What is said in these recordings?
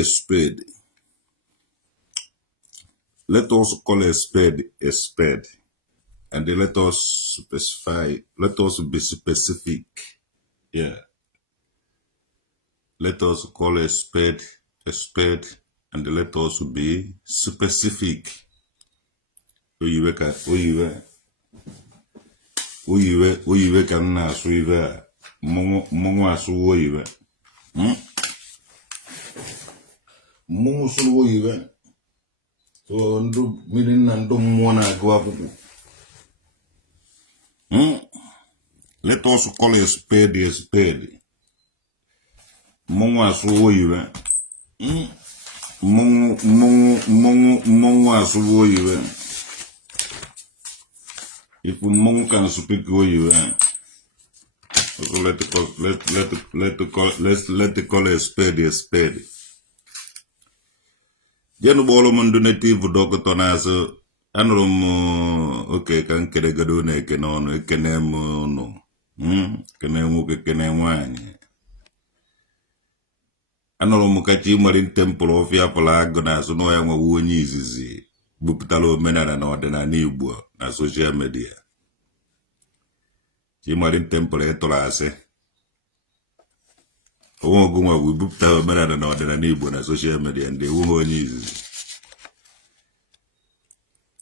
a spade. Let us call a spade a spade. And then let us specify, let us be specific. Yeah. Let us call a spade, and let us be specific. Oyiwe ka nna asụ iwe a, mmọnwụ asụ oyiwe. Mmọnwụ sụ oyiwe. So ndu mmiri na ndu mmụọ na-agụ akwụkwọ. Let us call a spade a spade. Mmọnwụ asụ oyiwe. Mmọnwụ asụ oyiwe. If Monk can speak you, so let's call a spade a spade. Jen Bolomon do native doctor nazo, Anrum, okay, can Keregado neke no, Kenem no, Kenem wine. Anrum Chinmari temple of Yapalagonas, no, I am a woon easy. Bupitalo menana no de na Igbo na social media. Chinmari temple etolase. Owo gumwa we bupitalo menana no de na Igbo na social media and they wo nyizi.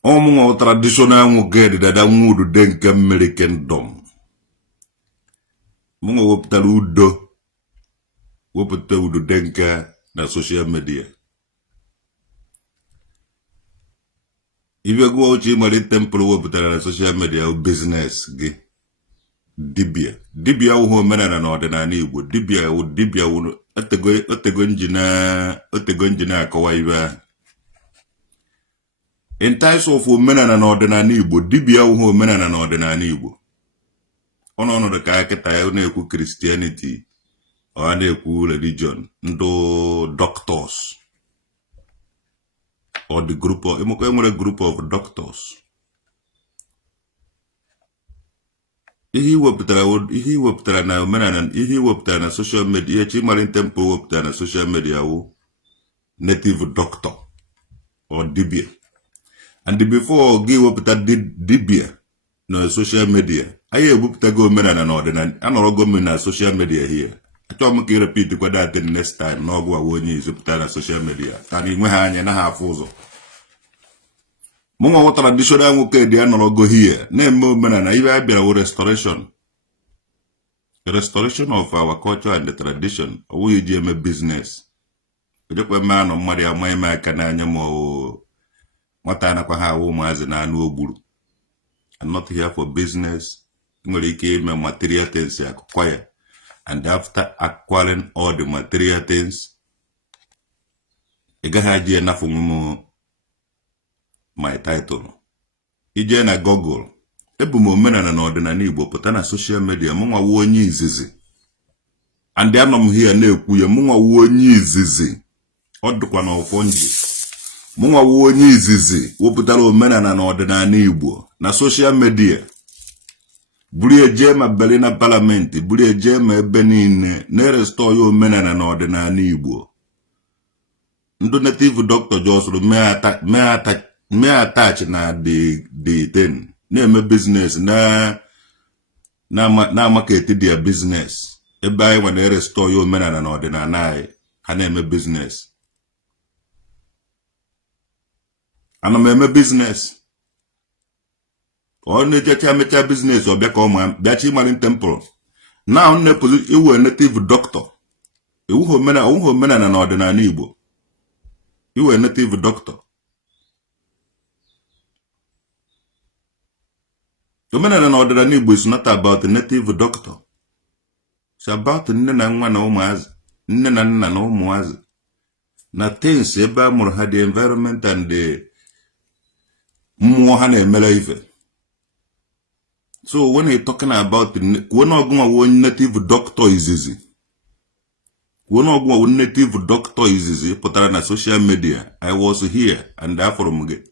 Omo traditional mu gedi da mudu denka American dom. Mungo wopitalu udo. Wopitalu udo denka na social media. If you go to Chinmari temple na social media business ge debia wo mena na ordinary Igbo debia wo otego njina akawa iwe. In times of mena na ordinary Igbo debia wo mena na ordinary Igbo ono de ka akita ya na-ekwu Christianity or na-ekwu religion ndo doctors or the group of a group of doctors. He worked na menanan, he worked na social media, Chinmari temple worked na social media native doctor or debia. And before give up that debia no social media. I worked go menanan ordinary and or go na social media here. I told me repeat that the next time no go away is na social media. And in hanya na half also. Mungo traditional nwoke dị anọrọgo here na-eme omenala ibe abịara wo restoration of our culture and the tradition. Owu ji eme business. Ejekwa eme anọ mmadụ ama eme aka n'anya ma nwata anakwa ha awụ ụmụazị na anụ ogburu. I'm not here for business. Nwere ike ime material things acquire, and after acquiring all the material things ị gaghị aji enafu my title. Ije na Google. Ebu m omenala na ọdịnala Igbo pụta na social media mụnwa wuo onye izizi. And anọ m here na-ekwu ya mụnwa wuo onye izizi. Ọ dịkwa na ọfọ nji. Mụnwa wuo onye izizi wepụtara omenala na ọdịnala Igbo na social media. Buru eje ma beli na parliament, buru eje ma ebe niile na-restore ya omenala na ọdịnala Igbo. Ndị native doctor jọsụrụ me attach na the thing na-eme business na market their business ebe anyị nwa na-restore ya omenala na ọdịnala anyị ha na-eme business. Ana m eme business ọ na-ejecha mecha business ọ bịa ka ọma bịa Chinmari temple now na-epozi iwu native doctor iwu omenala na ọdịnala Igbo iwu native doctor. Omenala na ọdịnala Igbo is not about the native doctor. It's about nne na nwa na ụmụazị, nne na nna na ụmụazị. Na things ebe a mụrụ ha the environment and the mmụọ ha na-emere ife. So when you're talking about when one native doctor is easy. When one native doctor is easy, putara na social media. I was here and therefore muge.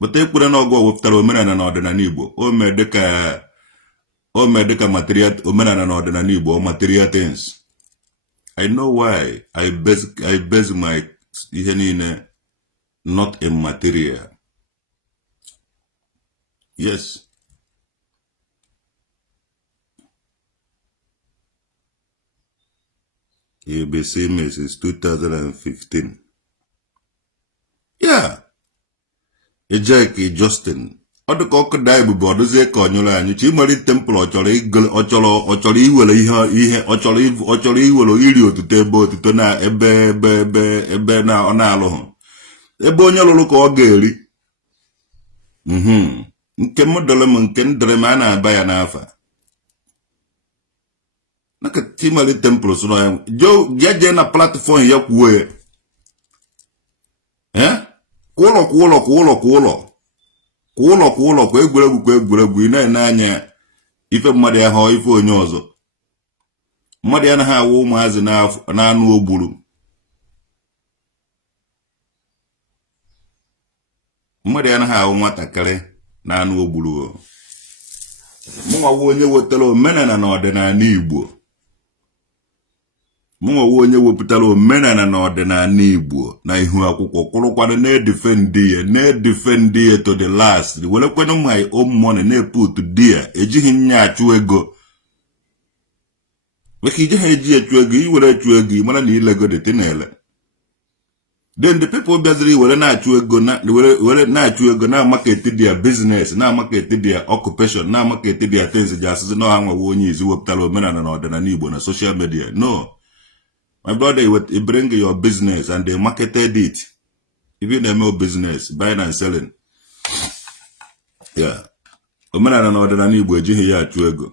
But they put an ogo with omenala na ọdịnala Igbo. O medeka material omenala na ọdịnala Igbo material things. I know why I base my not in material. Yes. You've been seeing me since 2015. Yeah. Ejeki Justin. Ọ dị ka ọkụ daa ebube ọ dịzie ka ọnyụrụ anyị Chinmari temple ọ chọrọ iwere ihe ọ chọrọ iwere iri otuto ebe otuto na ebe na ọ na-alụghị ebe onye lụrụ ka ọ ga-eri nke m dere m nke ndere m a na-aba ya n'afa naka Chinmari temple sụrụ ya jee na platform ya kwuo ya kwa ụlọ kwa egwuregwu ị na-ene anya ife mmadụ ya hụ ife onye ọzọ mmadụ ya anaghị awụ ụmụazị na-anụ ogburu mmadụ ya anaghị awụ nwatakịrị na-anụ ogburu mụnwawo onye wetara omenala na ọdịnala Igbo mụnwawo onye wepụtara omenala na ọdịnala Igbo na ihu akwụkwọ kwụrụkwanụ na-edefendi ya to the last werekwanụ my own money na-eput di ya ejighị nya achụ ego maka ije ha eji achụ ego iwere achụ ego mara na ilego dete na-ele then the people bịaziri were na-achụ ego na market their business na market their occupation na market their things ji asịsị na ha nwewe onye izu wepụtara omenala na ọdịnala Igbo na social media. No, my brother, you bring your business and they marketed it. Even they make business, buying and selling. Yeah. Omenala na ọdịnala Igbo ejighị ya achụ ego.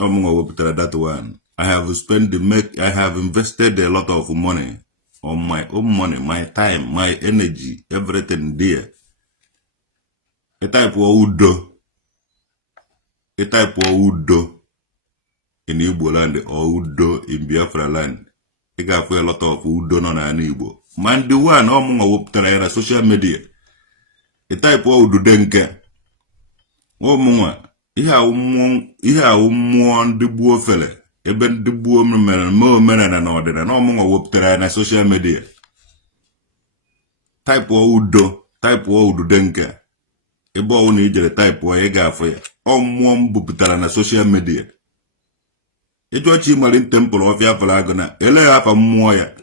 Ọmụnwa wepụtara that one. I have invested a lot of money on my own money, my time, my energy, everything there. A type of udo in Igbo land or udo in Biafra land. I got a lot of udo no na Igbo. Man the one ọmụnwa wepụtara ya na social media. A type of udo denke. Ọmụnwa ihe awụ mmụọ ndị gbuo fele ebe ndị gbuo omenala na ọdịnala ọmụnwa wepụtara ya na social media. Type of udo denke. Ebe ọwụ na ijere type ya ga-afụ ya. Ọmụmụọ m bupụtara na social media. Ịjụọ Chinmari temple ọfịa fara agụ na ele ya afa mmụọ ya.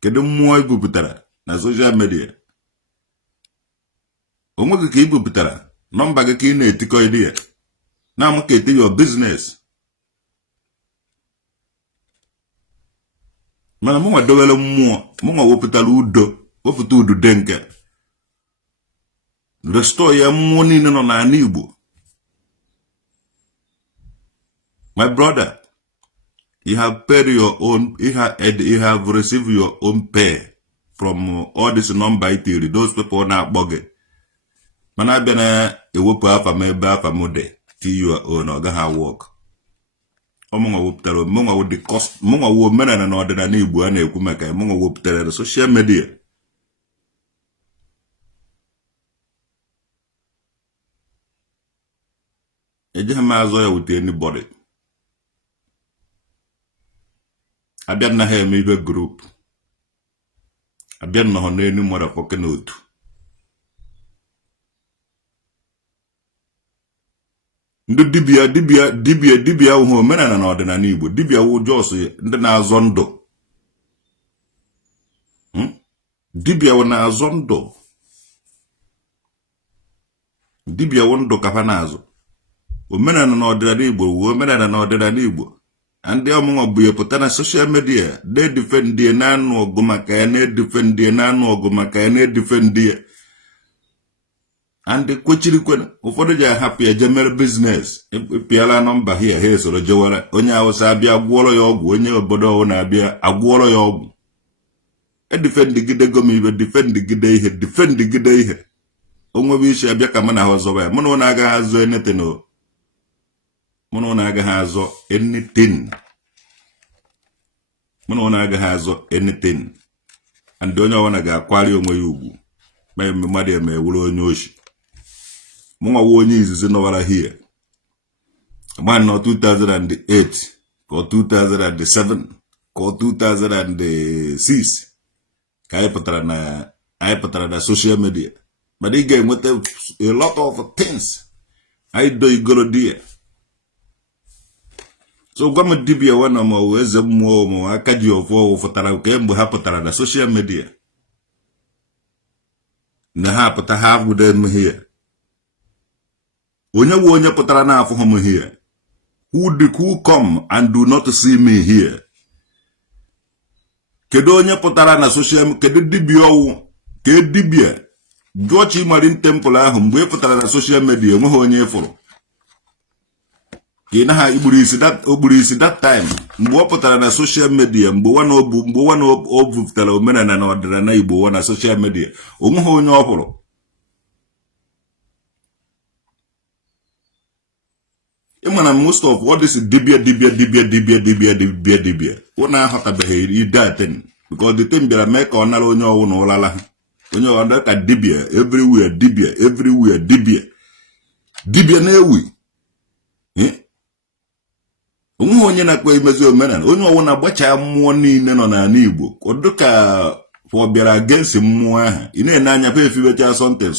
Kedu mmụọ ibupụtara na social media? Onweghị ka ibupụtara nọmba gị ka ị na-etikọ ịdị ya na-amaka eti your business. Mana mụnwa dowere mmụọ mụnwa wepụtara wepụta udo denke restore ya mmụọ niile nọ n'ala Igbo. My brother, you have paid your own, you have received your own pay from all this number itiri, those people na akpọgị. Mana abịa na ewepụ afa m ebe afa m dị till your own ọ gaghị work. Ọmụnwa wepụtara mụnwa wo omenala na ọdịnala Igbo a na-ekwu maka mụnwa wepụtara na social media. Ejighị m azọ ya with anybody. Abịa na ha eme ibe group. Abịa na ha n'enu motherfucking n'otu. Ndị dibia ụhụ omenala na ọdịnala Igbo. Dibia wụ jos ndị na-azọ ndụ. Dibia wụ na-azọ ndụ. Dibia wụ ndụ ka ha na-azụ. Omenala na ọdịnala Igbo wụ omenala na ọdịnala Igbo. And ọmụnwa bụ ya pụta na social media na-edefend ya na-anụ ọgụ maka ya na-edefend ya na-anụ ọgụ maka ya na-edefend ya. And kwechirikwe ụfọdụ ji ahapụ ya je mere business pịala nọmba hia ha esoro jewara onye Awụsa abịa agwọrọ ya ọgwụ onye obodo ọhụụ na-abịa agwọrọ ya ọgwụ. Edefendigidego m ibe defendigide ihe onwebe isi abịa ka mana ha ọzọba ya mụna ụna agaghị azụ anything o. Mụna ụna agaghị azọ anything. Mụna ụna agaghị azọ anything. And onye ọwana ga-akwari onwe ya ugwu ma mmadụ eme ewuru onye oshi. Mụnwa wo onye izizi nọwara here. Man no 2008 or 2007 ko 2006 ka anyị pụtara na social media mana ị ga-enweta a lot of things anyị do igoro dia so gwa m dibia wana ma eze mmụọ ma aka ji ọfọ fụtara kemgbe ha pụtara na social media na ha pụta ha agwụde m here onye nwe onye pụtara na afọ m here who come and do not see me here kedu onye pụtara na social kedu dibia ọwụ ke dibia jụọ Chinmari temple ahụ mgbe ị pụtara na social media enweghị onye ịfụrụ ka ị na ha ogburu isi that time mgbe ọ pụtara na social media mgbe wana o bupụtara omenala na ọdịnala Igbo na social media onweghị onye ọ hụrụ ịmana most of all this dibia ụna aghọtabeghị ide aten because the thing bịara mee ka ọ nara onye ọwụ na ụlala ha onye ọdọ ka dibia everywhere dibia na-ewi onweghị onye na-akpa imezi omenala onye ọwụ na-agbacha mmụọ niile nọ n'ala Igbo ọdụ ka ọ bịara against mmụọ ahụ ị na-ene anya pa efibecha something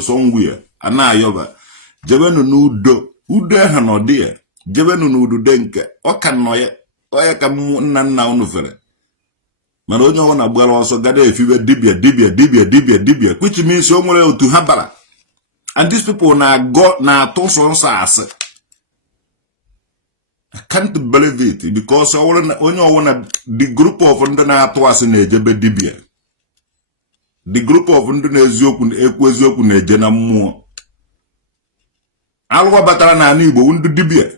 somewhere a na-ayọba jebenu n'udo udo ahụ nọ dị ya jebenu n'udude nke ọ ka nọ ya onye ka nna unu fere mana onye ọwụ na-agbara ọsọ gada efibe dibia which means o nwere otu ha bara and these people na-atụ nsọ asị I can't believe it because onye ọwụ na the group of ndị na-atụ asị na-ejebe dibia the group of ndị na-ekwu eziokwu na-eje na mmụọ alụwa batara na ala Igbo ndị dibia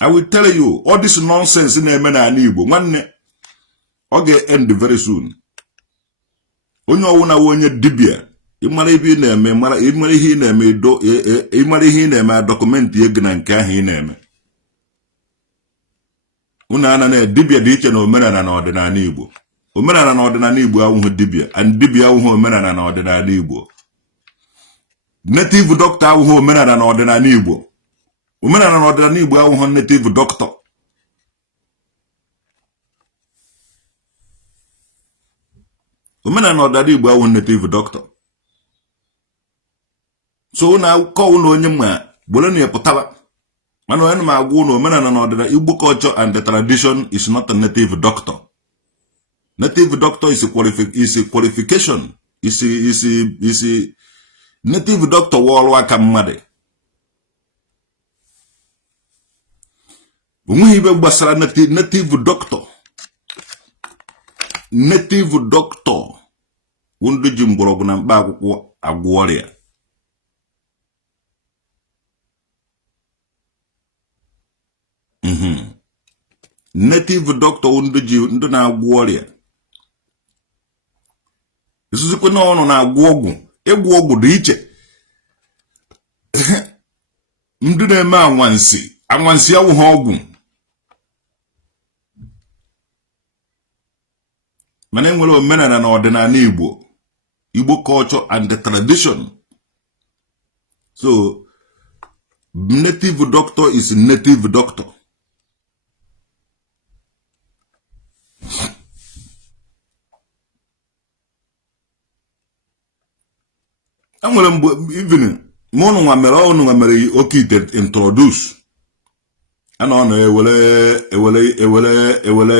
I will tell you all this nonsense na-eme na ala Igbo nwanne ọ ga-end very soon onye ọwụ na onye dibia ịmara ihe ị na-eme ịmara ihe ị na-eme dokumenti ego na nke ahụ ị na-eme unu ana na dibia dị iche na omenala na ọdịnala Igbo omenala na ọdịnala Igbo awụghị dibia and dibia awụghị omenala na ọdịnala Igbo native doctor awụghị omenala na ọdịnala Igbo omenala na ọdịnala Igbo awụghị native doctor omenala na ọdịnala Igbo awụghị native doctor so na akụkọ ụlọ onye mma gbole na pụtara mana onye ma agwa ụlọ omenala na ọdịnala Igbo culture and the tradition is not a native doctor. Native doctor is a qualification is native doctor wọrụ aka mmadụ onweghị ibe gbasara native doctor wndị ji mgbọrọgwụ na mkpa akwụkwọ agwọ ọrịa native doctor ndị na-agwọ ọrịa isuzikwe na ọnụ na-agwọ ọgwụ ịgwọ ọgwụ dị iche ndị na-eme anwansi awụghị ọgwụ mana enwere omenala na ọdịnala Igbo culture and the tradition so native doctor is native doctor enwere mgbe even mụnụ nwa mere oke ite introduce ana ọ na-ewere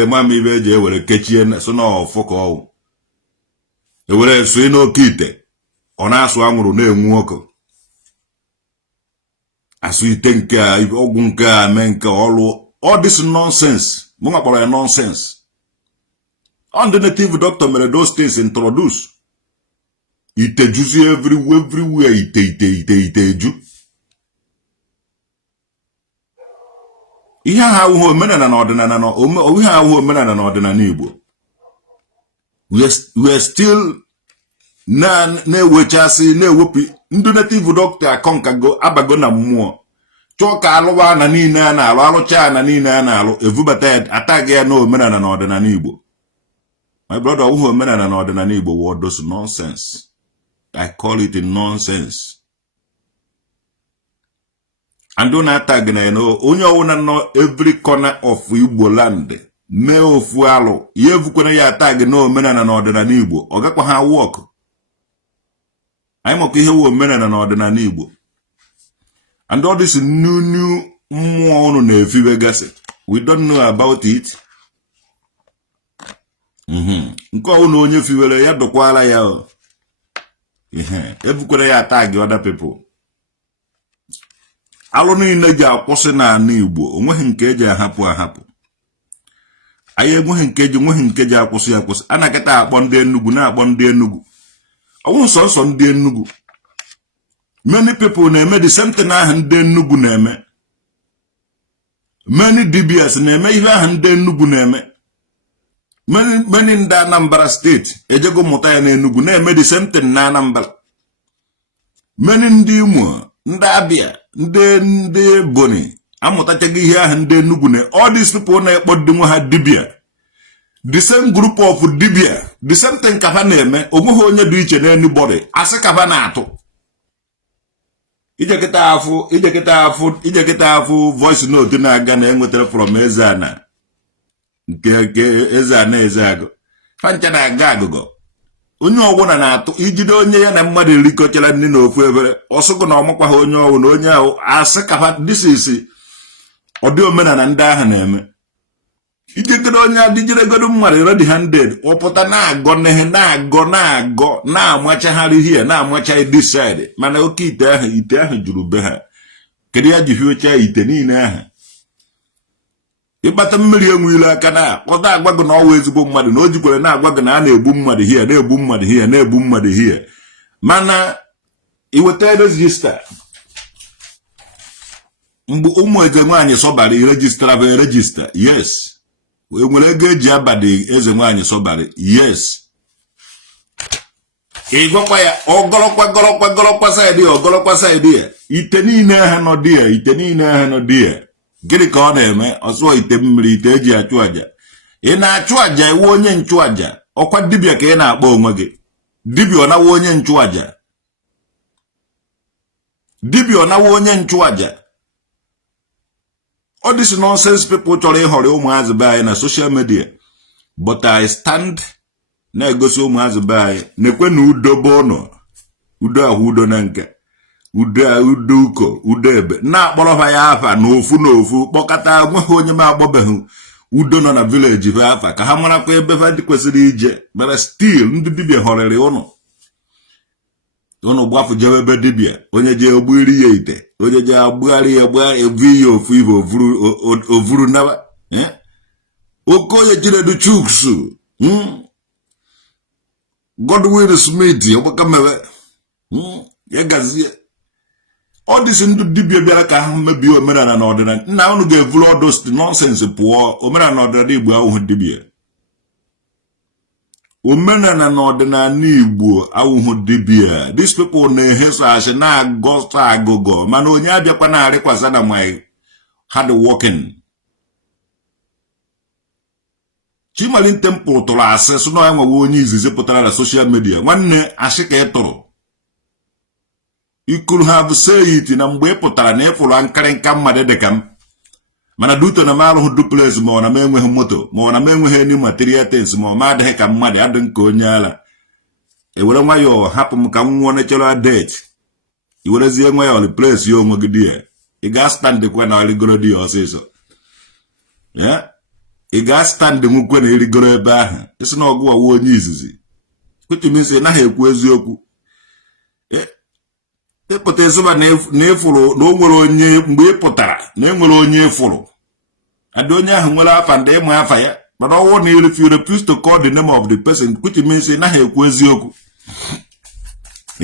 mama ibe eji ewere kechie so na ọfọ ka ọwụ ewere so n'oke ite ọ na-asụ anwụrụ na-enwu ọkụ asụ ite nke ọgwụ nke a mee nke ọlụ all this nonsense mụ kpọrọ ya nonsense on the native doctor mere those things introduce ite juzi everywhere ite eju ihe ha awụghị omenala na ọdịnala na Igbo we are still na-ewechasị na-ewepụ ndị native doctor akọnkago abago na mmụọ chọọ ka alụwa na niile a na-alụ alụcha na niile a na-alụ evubata ataghị ya na omenala na ọdịnala Igbo my brother awụghị omenala na ọdịnala Igbo word those nonsense I call it nonsense and don't attack na onye ọwụna no every corner of Igbo land mee ofu alụ ya evukwana ya attack na omenala na ọdịnala Igbo ọ gakwa ha work anyị maka ihe wo omenala na ọdịnala Igbo and all this new mmụọ ọnụ na-efiwe gasị we don't know about it nke ọwụ na onye fiwere ya dokwala ya evukwara ya attack other people alụ niile ji akwụsị n'ala Igbo onweghị nke eji ahapụ anyị enweghị nke ji akwụsị a na-akịta akpọ ndị Enugu na-akpọ ndị Enugu ọwụ nsọ ndị Enugu many people na-eme the same thing ahụ ndị Enugu na-eme many DBS na-eme ihe ahụ ndị Enugu na-eme many ndị Anambra steeti ejego mụta ya na Enugu na-eme the same thing na Anambra many ndị Imo ndị Abia ndị Boni amụtachaghị ihe ahụ ndị Enugu na all these people na-ekpọ dị nwe ha dibia the same group of dibia the same thing ka ha na-eme onweghị onye dị iche na anybody asị ka ha na-atụ ijekịta afụ voice note na-aga na enwetara from Ezeana nke Ezeana Ezeagụ fancha na-aga agụgọ onye ọgwụna na-atụ ijide onye ya na mmadụ erikọchara nri na ofu ebere ọsụgụ na ọmakwa ha onye ọgwụ na onye ahụ asị ka ha disisi ọdị omenala ndị ahụ na-eme ijekere onye adịjiregodo mmadụ ready handed ọpụta na-agọ nehe na-agọ na-amachagharị hie na-amacha this side mana oke ite ahụ juru be ha kedu ya ji hiocha ite niile ahụ ịkpata mmiri enwile aka na kpọta agwago na ọwa ezigbo mmadụ na o jikwere na-agwago na a na-egbu mmadụ hie na-egbu mmadụ hie na-egbu mmadụ hie mana iweta regista mgbe ụmụ eze nwaanyị sọbara regista yes enwere ego eji abadị eze nwaanyị sọbara yes ịgwakwa ya ọgọrọkwa saịdị ya ite niile ha nọ dị ya gịnị ka ọ na-eme ọsọ ite mmiri ite eji achụ aja ị na-achụ aja iwe onye nchụaja ọkwa dibịa ka ị na-akpọ onwe gị dibịa ọnawa onye nchụaja all this nonsense people chọrọ ịhọrọ ụmụazị be anyị na social media but I stand na-egosi ụmụazị be anyị na-ekwe na udo bụ ụnọ udo ahụ udo na nke udo uko udo ebe na-akpọrọ ha ya afa n'ofu kpọkọta nweghị onye ma agbọbeghị udo nọ na village ha afa ka ha marakwa ebe ha dị kwesịrị ije mana still ndị dibịa họrịrị ụnụ gbafu jewe ebe dibịa onye je ogburi ya ite onye je agbugharị ya ebu ya ofu ibe ovuru nawa okoye Chinedu Chuks Godwin Smith ọgbaka mewe ya gazie ọ dịsị ndị dibịa bịara ka ha mebie omenala na ọdịnala nna unu ga-evuru ọdọst nọnsensị pụọ omenala na ọdịnala Igbo awụghị dibịa omenala na ọdịnala Igbo awụghị dibịa these people na-eheso asị na-agọta agụgọ mana onye abịakwa na-arịkwasa na my hard working Chinmari Temple tụrụ asị sụ na ya nwewe onye izizi pụtara na social media nwanne asị ka ị tụrụ ikuru have say it na mgbe ị pụtara na ịfụrụ nkarịnka mmadụ dịka m mana duto na m arụghị duplex ma ọ na m enweghị moto ma ọ na m enweghị any material things ma ọ ma adịghị ka mmadụ adị nke onye ala ewere nwayọọ hapụ m ka m nwụọ natural death iwerezie nwayọọ replace ya onwe gị di ya ị ga-stand kwa na erigoro di ya ọsịsọ ị ga-stand nwukwe na erigoro ebe ahụ isi na ọgụ ọwụ onye izizi kwuchimisi ị naghị ekwu eziokwu ịpụta ezoba na ịfụrụ na o nwere onye mgbe ị pụtara na enwere onye ịfụrụ adị onye ahụ nwere afa ndị ịmụ afa ya mana ọwụ na if you refuse to call the name of the person which means ị naghị ekwu eziokwu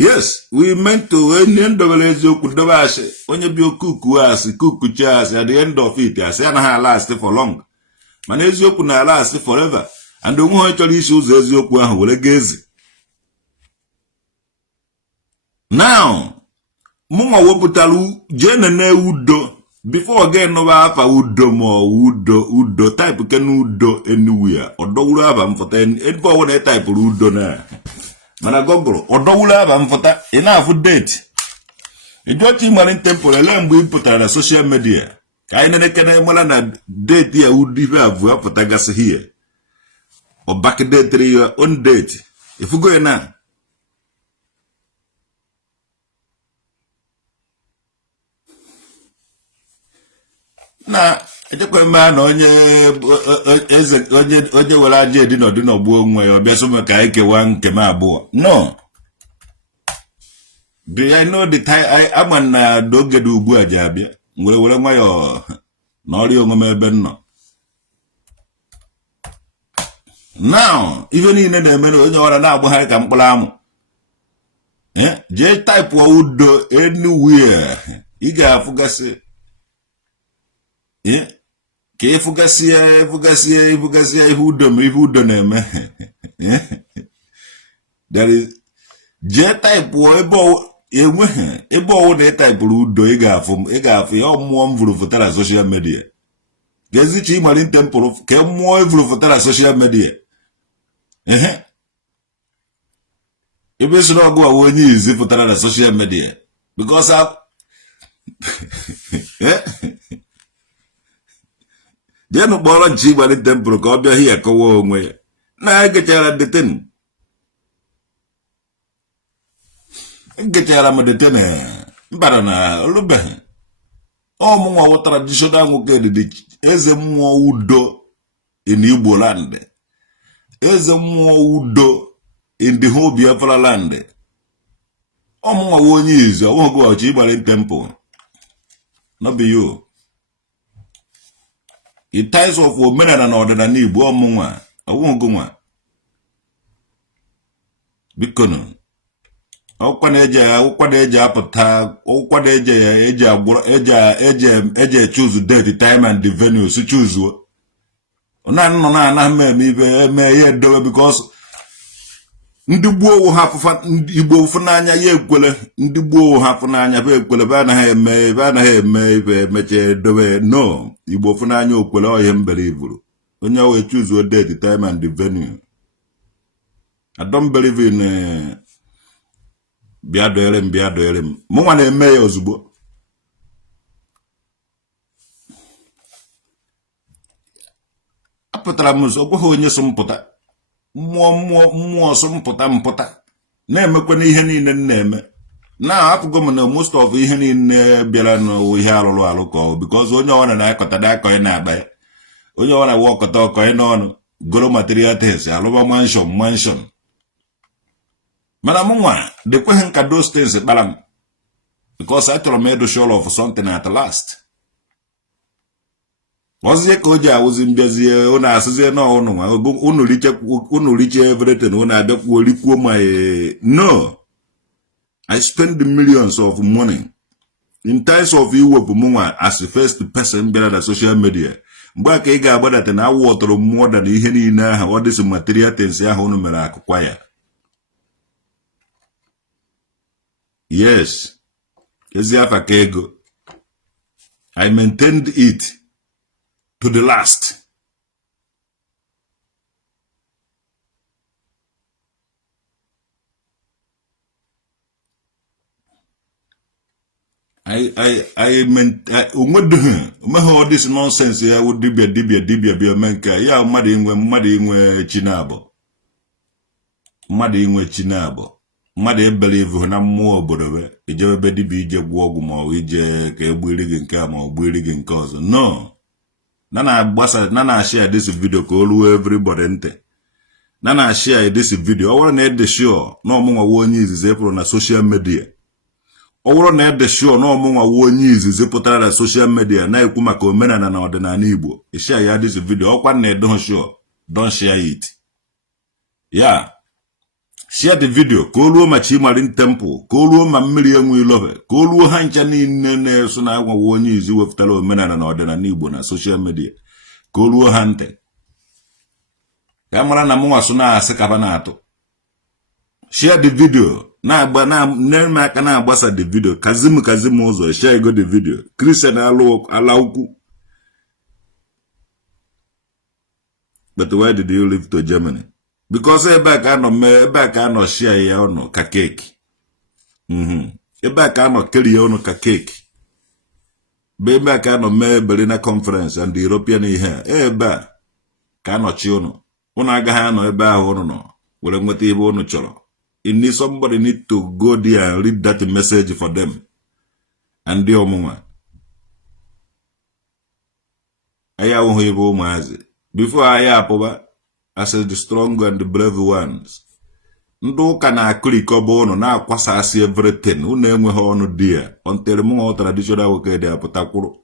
yes we meant to onye ndobere eziokwu dobe asị onye bi okuku asị kukuchi asị at the end of it asị anaghị last for long mana eziokwu na last forever and onwe onye chọrọ isi ụzọ eziokwu ahụ were ga ezi now mụnwa wepụtara jene udo before again nụba afa udo ma udo type ken udo anywhere ọdọwuru aba mfụta ebe ọwụ na typuru udo na mana Google ọdọwuru aba mfụta ị na-afụ date Ijo Chinmari temple ele mgbe ipụtara na social media ka anyị na-ekene mara na date ya udibe avu apụtagasị here or backdate your own date if you go na ejekwa mma na onye eze onye were aja edi na ọdịna gbuo onwe ya ọbịa sọ ka anyị kewa nke m abụọ no. Do I know the time ama na doge dị ugbu a ji abịa were nwayọ na ọrịa onwe m ebe nọ now ife niile na-eme na onye ọra na-agbagharị ka mkpụrụ amụ jee type udo anywhere ị ga-afụgasị ka ịfụgasịa ihe udo na-eme jee type enweghị ebe ọwụ na ịtaipụrụ udo ị ga-afụ ya mmụọ m vụrụ foto na social media gezi Chinmari temple ka mmụọ evụrụ foto na social media ebe soro ọgụ ọwụ onye izi pụtara na social media because jenu kpọrọ Chinmari temple ka ọ bịa hie kọwa onwe ya na-egechara deten ngechara m deten mbara na olubeghị ọmụnwa wụ traditional nwoke dị eze mmụọ udo in Igbo land, eze mmụọ udo in the whole Biafra land. Ọmụnwa wụ onye izi ọwụghị Chinmari temple no be you. It ties of omenala na ọdịnala Igbo ọmụnwa ọwụghị nwa bikono ụkwado eji apụta ụkwado eji choose date time and the venue si choose na nọ na anaghị eme ibe eme ihe edowe because ndị gboo ha afụfa Igbo fụnanya ya ekwele ndị gboo ha fụnanya be ekwele be anaghị eme ibe emeche edowe no Igbo fụnanya okwele ọ ihe mbere ivuru onye wee choose date time and the venue. I don't believe in bịa doere m mụnwa na-eme ya ozugbo apụtara m ụzọ ogweghị onye so mpụta mmụọ so mpụta na-emekwa n'ihe niile na-eme na apụgo m na most of ihe niile bịara n'ụwa ihe alụ ka ọ because onye ọwana na-akọta akọghị na-akpa ya onye ọwana wụ ọkọta ọkọghị n'ọnụ goro material things alụba mansion mana mụnwa dekweghị nka those things kpara m because I chọrọ m edo show of something at last. Ozie ka o ji awụzi mbịazie ụnụ asụzie na unu riche everything ụnụ abịakwuo rikwuo my no. I spend the millions of money in times of iwepụ mụnwa as the first person bịara na social media mgbe aka ị ga-agbadata na awụ ọtọrọ mmụọ da na ihe niile ahụ ọ dịsị material things ahụ unu mere akụkwa ya. Yes, Eziafa Kego. I maintained it to the last. All this nonsense here would dibia be a menka. Yeah, mmadụ inwe chinabo. Mmadụ inwe chinabo. Mmadụ ebelieve na mmụọ obodo we ije ebe dibia ije gwọ ọgwụ ma ọ ije ka egbiri gị nke a ma ọ gbiri gị nke ọzọ no. Na share this video ka o ruo everybody ntị na share this video ọ bụrụ na ede sure na ọmụnwa wụ onye izizi pụrụ na social media ọ bụrụ na ede sure na ọmụnwa wụ onye izizi pụtara na social media na-ekwu maka omenala na ọdịnala Igbo share ya this video ọkwa na edo sure don't share it yeah. Share the video ka o ruo ma Chinmari temple ka o ruo ma mmiri enwe ilobe ka o ruo ha ncha niile na-eso na agwa onye izi wepụtara omenala na ọdịnala Igbo na social media ka o ruo ha ntị ka mara na mụnwa so na-asị kaba na-atụ. Share the video na-eme aka na-agbasa the video kazim ụzọ share go the video Christian ala ukwu. But why did you leave to Germany? Because ebe a ka anọ share ya ọnụ ka keki ebe a ka anọ kerie unu ka cake be ebe a ka anọ mee Berlin Conference and the European ihe ebe a ka anọchi unu agaghị anọ ebe ahụ unu nọ were nweta ibe unu chọrọ. Somebody need to go there and read that message for them and the ọmụnwa aya ahụhụ ebe ụmụazị before aya apụba as the strong and the brave ones. Ndị ụka na-akụrikọba unu na-akwasasị everything unu enweghị ọnụ dị ya until mụnwa traditional nwoke dị apụtakwuru.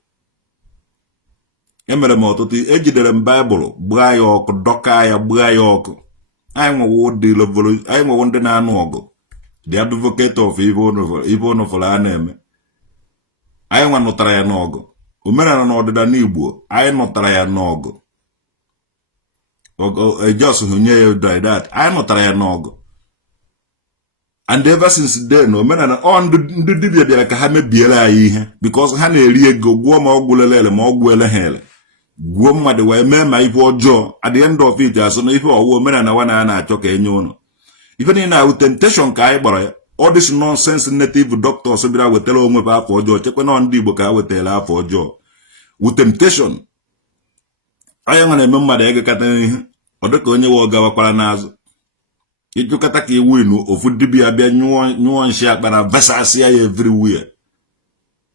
Emere m ọtụtụ ejidere m Baịbụl gbaa ya ọkụ dọka ya gbaa ya ọkụ. Anyị nwewo ndị na-anụ ọgụ the advocate of ibe unu fọrọ a na-eme. Anyị nwa nụtara ya n'ọgụ omenala na ọdịnala Igbo anyị nụtara ya n'ọgụ just nye ya like that anyị nụtara ya n'ọgụ. And ever since then omenala ndị dibịa bịara ka ha mebiela anyị ihe because ha na-eri ego gwụọ ma ọgwụ lelele ma ọgwụ eleghele gwuo mmadụ wee mee ma ife ọjọọ at the end of it asụ na ife ọwụ omenala nwana a na-achọ ka enye ụnụ ife niile ahụ temptation ka anyị gbara ya. All this nonsense native doctors bịara wetara onwe ha afọ ọjọọ chekwa na ndị Igbo ka ha wetara afọ ọjọọ with temptation. Anyị nwa na-eme mmadụ egekata n'ihe ọ dịka onye we ọgawakwara n'azụ ịjụkata ka iwu inu ofu dibịa bịa nyụọ nshi akpa na vesasịa ya everywhere.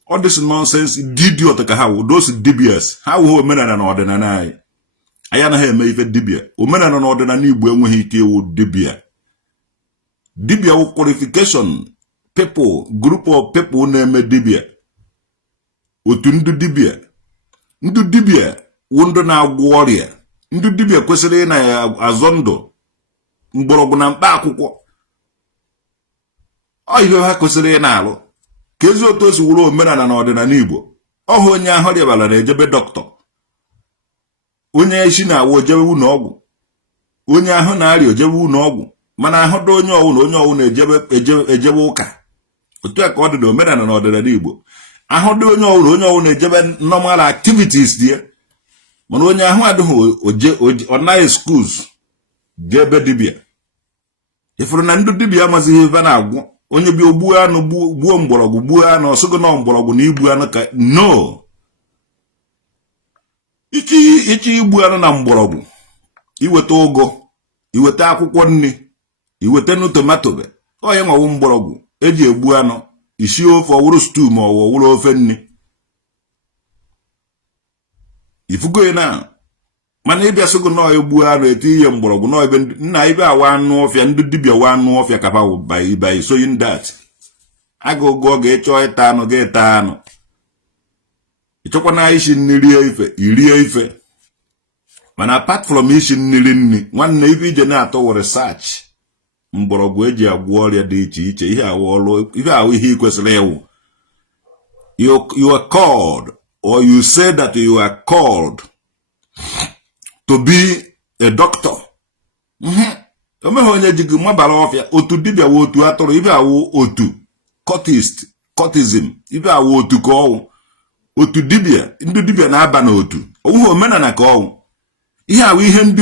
All this nonsense idiot ka ha wụ those dibias ha wụ omenala na ọdịnala anyị. Anyị anaghị eme ife dibịa omenala na ọdịnala Igbo enweghị ike iwu dibịa. Dibịa wụ qualification people group of people na-eme dibịa otu ndị dibịa wụ ndị na-agwọ ọrịa. Ndị dibịa kwesịrị ị na-azọ ndụ mgbọrọgwụ na mkpa akwụkwọ ọ ihe ha kwesịrị ị na-alụ ka ezi otu o si wụrụ omenala na ọdịnala Igbo. Ọhụ onye ahụ rịabara na-ejebe dọkịta, onye isi na-awa ojebe ụlọ ọgwụ, onye ahụ na-arịa ojebe ụlọ ọgwụ, mana ahụ dị onye ọwụ na-ejebe ụka. Otu a ka ọ dị na omenala na ọdịnala Igbo. Ahụ dị onye ọwụ na-ejebe normal activities dị ya, mana onye ahụ adịghị ọ naghị schools jee ebe dibịa. Ifuru na ndị dibịa amazighị ebe na-agwụ onye bi ogbuo anụ gbuo mgbọrọgwụ gbuo anụ ọsụgo na mgbọrọgwụ na igbu anụ ka no ichi igbu anụ na mgbọrọgwụ iweta ụgụ iweta akwụkwọ nri iweta nụ tomato be onye nwawo mgbọrọgwụ eji egbu anụ isi ofe ọwụrụ stew ma ọ wụrụ ofe nri ifugo na mana ịbịa sogo nọ egbu anụ eti ihe mgbọrọgwụ nọ ebe nna ibe awa anụ ọfịa ndị dibịa wa anụ ọfịa kapa by soyin that agụgụ ọ ga-echọ ịta anụ ga-eta anụ ịchọkwa na isi nri irie ife mana apart from isi nri nwanne ife ije na-atọ were research mgbọrọgwụ eji agwọ ọrịa dị iche iche ihe ahụ ihe ị kwesịrị ịwụ. You are called or you say that you are called to be a doctor. Omehe onye ji gị mabara ọfịa otu dibịa wụ otu atụrụ ife awụ otu cultism ife awụ otu ka ọwụ otu dibịa ndị dibịa na-aba n'otu ọwụghị omenala ka ọwụ ihe awụ ihe ndị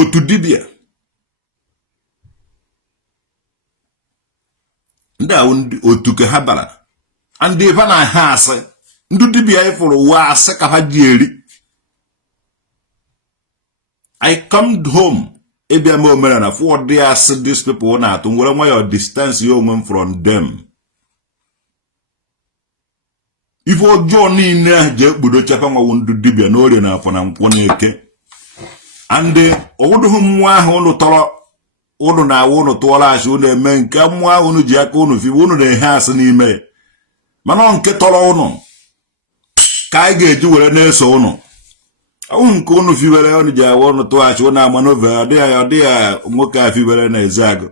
otu dibịa ndị awụ otu ka ha bara ndị ebe na ha asị ndị dibịa ifụrụ ụwa asị ka ha ji eri. I come home ebia me omenala for they asị these people na-atụ nwere nwa ya distance ya onwe m from them. Ife ọjọọ niile ahụ ji ekpudo chapa nwawo ndị dibịa n'orie na afọ na nkwọ na-eke andị ọwụdụghị mmụọ ahụ ụnụ tọrọ ụnụ na-awụ ụnụ tụọla asị ụnụ eme nke mmụọ ahụ ụnụ ji aka ụnụ fiwe ụnụ na-ehe asị n'ime mana nke tọrọ ụnụ ka anyị ga-eji were na-eso ụnụ ọwụ nke ụnụ fiwere ụnụ ji awụ ụnụ tụghachi ụnụ ama n'ove ọ dịghị nwoke a fiwere na eze agụ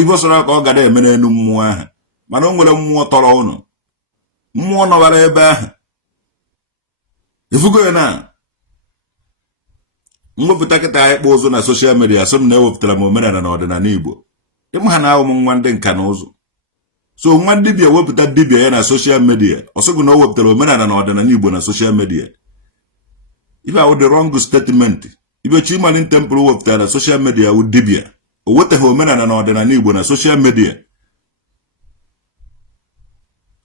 ibe sọrọ ka ọ gada eme n'elu mmụọ ahụ mana o nwere mmụọ tọrọ ụnụ mmụọ nọwara ebe ahụ ifugo na mwepụta kịta anyị kpọ ụzụ na soshal midia so m na-ewepụtara m omenala na ọdịnala Igbo ịmụ ha na-ahụ m nwa ndị nka na ụzụ so nwa dibịa wepụta dibịa ya na soshal midia ọsọgụ na o wepụtara omenala na ọdịnala Igbo na soshal midia ife ahụ the wrong statement ibe Chinmari Temple wepụtara na soshal midia wụ dibịa o weteghị omenala na ọdịnala Igbo na social media.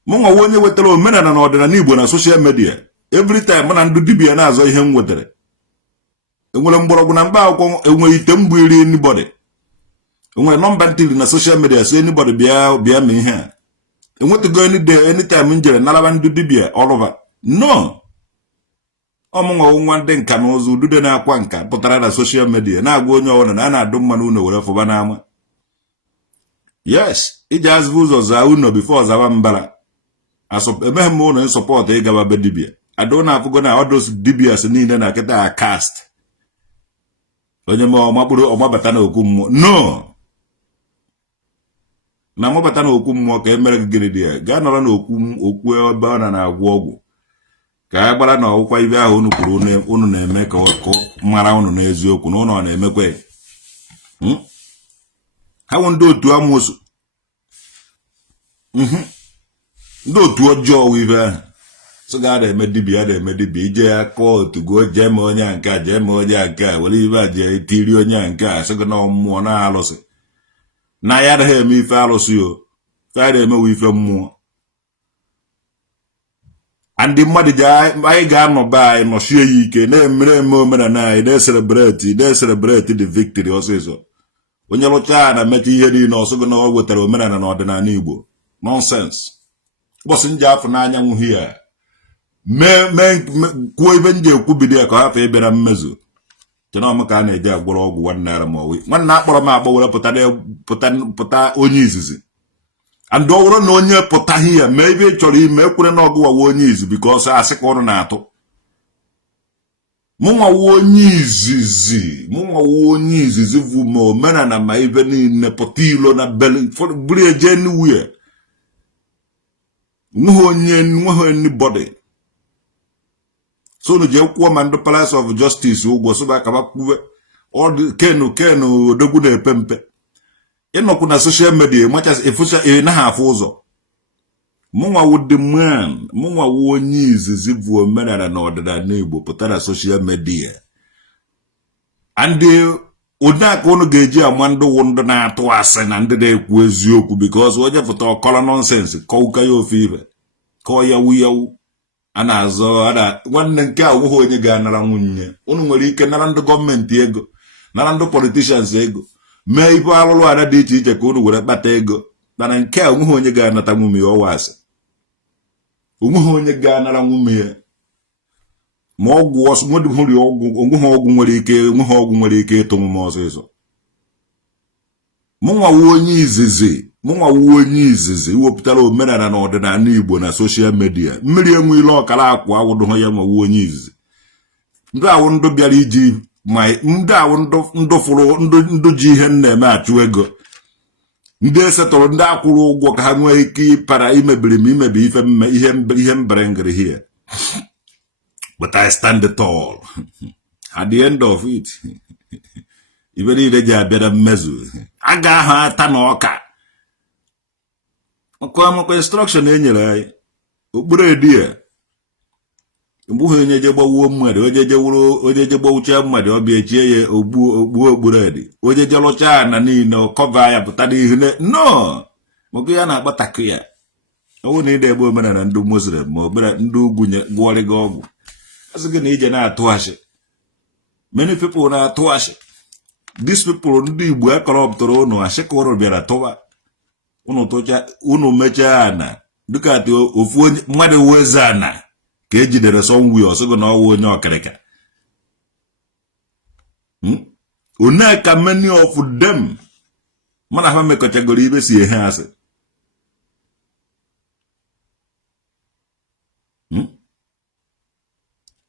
Mụnwa onye wetara omenala na ọdịnala Igbo na social media. Every time mụ na ndị dibia na-azọ ihe m wetara. Enwere mgbọrọgwụ na mkpa akwụkwọ, enwere ite mgbu iri anybody. Enwere nọmba ntiri na social media so anybody bịa mee ihe a. Enwetụgo anytime m jere nalaba ndị dibia all over. No. Ọmụnwa nwa ndị nka na ụzụ udude na-akwa nka pụtara na social media na-agwa onye ọwụna na a na-adụ mmanụ ụlọ were fụba n'ama. Yes, iji azụ ụzọ zaa ụlọ before zawa mbara. Emeghe m ụlọ nsọpọtụ ịgaba be dibia. Adụ na-afụgo na ọdụ dibia si niile na kịta a cast. Onye ma ọmakpụrụ ọmabata na okwu mmụọ. No. Na ọmabata na okwu mmụọ ka emere gị gịnị dị ya. Gaa nọrọ na okwu ebe ọ na-agwọ ọgwụ. Ka a gbara na ọgwụkwa ibe ahụ unu kwuru unu na-eme ka mara unu n'eziokwu na unu ọ na-emekwa. Ha wụ ndị otu amụsụ. Ndị otu ọjọọ ibe ahụ. So ga eme dibia ije ya kọọ otu go jee ma onye nke a jee ma onye nke a were ibe a jee tiri onye nke a sịgo na mmụọ na alụsị. Na ya adịghị eme ife alụsị o. Fe a na-emewe ife mmụọ. Ndị mmadụ ji anyị ga-anọ be anyị nọchie ya ike na-emere omenala anyị na-celebrate the victory ọsịsọ. Onye lụcha na mecha ihe niile ọsọgo na ọ wetara omenala na ọdịnala Igbo. Nonsense. Ụbọchị nje afọ n'anyanwụ hia. Kwuo ibe nje ekwubido ya ka ọ hafụ ịbịara mmezu. Chenọm ka a na-eji agwọrọ ọgwụ nwanne ara ma ọwụ. Nwanne akpọrọ m akpọ were pụta onye izizi. And ọwụrụ na onye pụtaghị ya mee ibe chọrọ ime ekwere na ọgụwawa onye izu because asị ka ọrụ na-atụ. Mụnwawa onye izizi bụ ma omenala ma ibe niile pụta ilo na beli buru eje anywhere. Nweghị anybody. So no je kwuo ma ndị Palace of Justice ụgwọ soba ka bakwuwe kenu odogwu na-epe mpe. Ịnọkwu na social media machas efusha na ha afụ ụzọ. Mụnwa wụ the man, mụnwa wụ onye izizi bụ omenala na ọdịnala Igbo pụtara social media. And ụdaka unu ga-eji ama ndị wụ ndị na-atụ asị na ndị na-ekwu eziokwu because onye pụta ọkọrọ nonsense kọụka ya ofe ibe kọọ yawu a na-azọ nwanne nke a nweghị onye ga-anara nwunye. Unu nwere ike nara ndị gọọmenti ego nara ndị politicians ego mee ibe alụlụ ada dị iche iche ka unu were kpata ego mana nke a nweghị onye ga-anata nwunye ọwa asị. Onweghị onye ga-anara nwunye ma ọgwụ onweghị ọgwụ nwere ike ịtụ nwume ọsịsọ. Mụnwa onye izizi iwepụtara omenala na ọdịnala Igbo na social media. Mmiri enwe ile ọkara akwụ awụdụghị ya ma onye izizi. Ndị awụ ndụ bịara iji ndị awụ ndụ fụrụ ndụ ji ihe na-eme achụ ego. Ndị esetọrọ ndị akwụrụ ụgwọ ka ha nwee ike ịpara imebi ihe mbere ngiri here. But I stand tall. At the end of it, ibe niile ji abịara mmezu. A ga-ahụ ata na ọka. Ọkwa instruction enyere anyị. Okpuru edi ya. Mgbe onye je gbawuo mmadụ, onye je gbawucha mmadụ ọbịa echie ya okpuru edi. Onye je lụcha na niile ọkọva ya pụta n'ihu no. Maka ya na-akpatakụ ya. Ọ bụ na ide ebe omenala ndị Muslim ma obere ndị ugwu gwọrị gị ọgwụ. Asị gị na ije na-atụ asị. Many people na-atụ asị. These people ndị Igbo akọrọpụtara unu asị ka ụrụ bịara tụwa. Unu mechaa ana. Dịka atị ofu onye mmadụ weze ana ka ejidere somewhere ọsịgo na ọwụ onye ọkịrịka. Oneka many of them. Mana ha mekọchagoro ibe si ehe asị.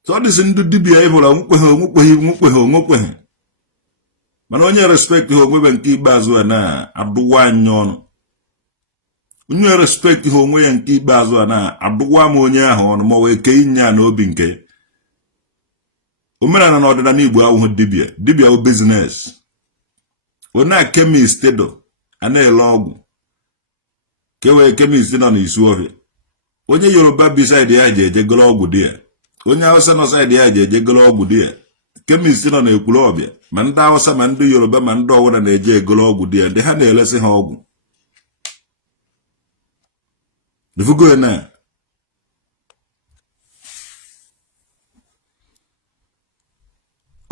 So ọ dịsị ndị dibia ịbụla nwekweghị. Mana onye respect ha onwebe nke ikpeazụ a na-adụwa anyị ọnụ. Onye respect ha onwe ya nke ikpeazụ a na-adụwa m onye ahụ ọnụ ma wee kee inye ya n'obi nke. Omenala na ọdịnala Igbo awụghị dibia. Dibia bụ business. Onye a chemist do a na-ele ọgwụ. Kewe chemist nọ n'isi ọhịa. Onye Yoruba beside ya ji eje golo ọgwụ dị ya. Onye Hausa nọ side ya ji eje golo ọgwụ dị ya. chemist nọ na Ekwulọbịa ma ndị Hausa ma ndị Yoruba ma ndị ọwụna na-eje egolo ọgwụ dị ya ndị ha na-elesi ha ọgwụ ifugo na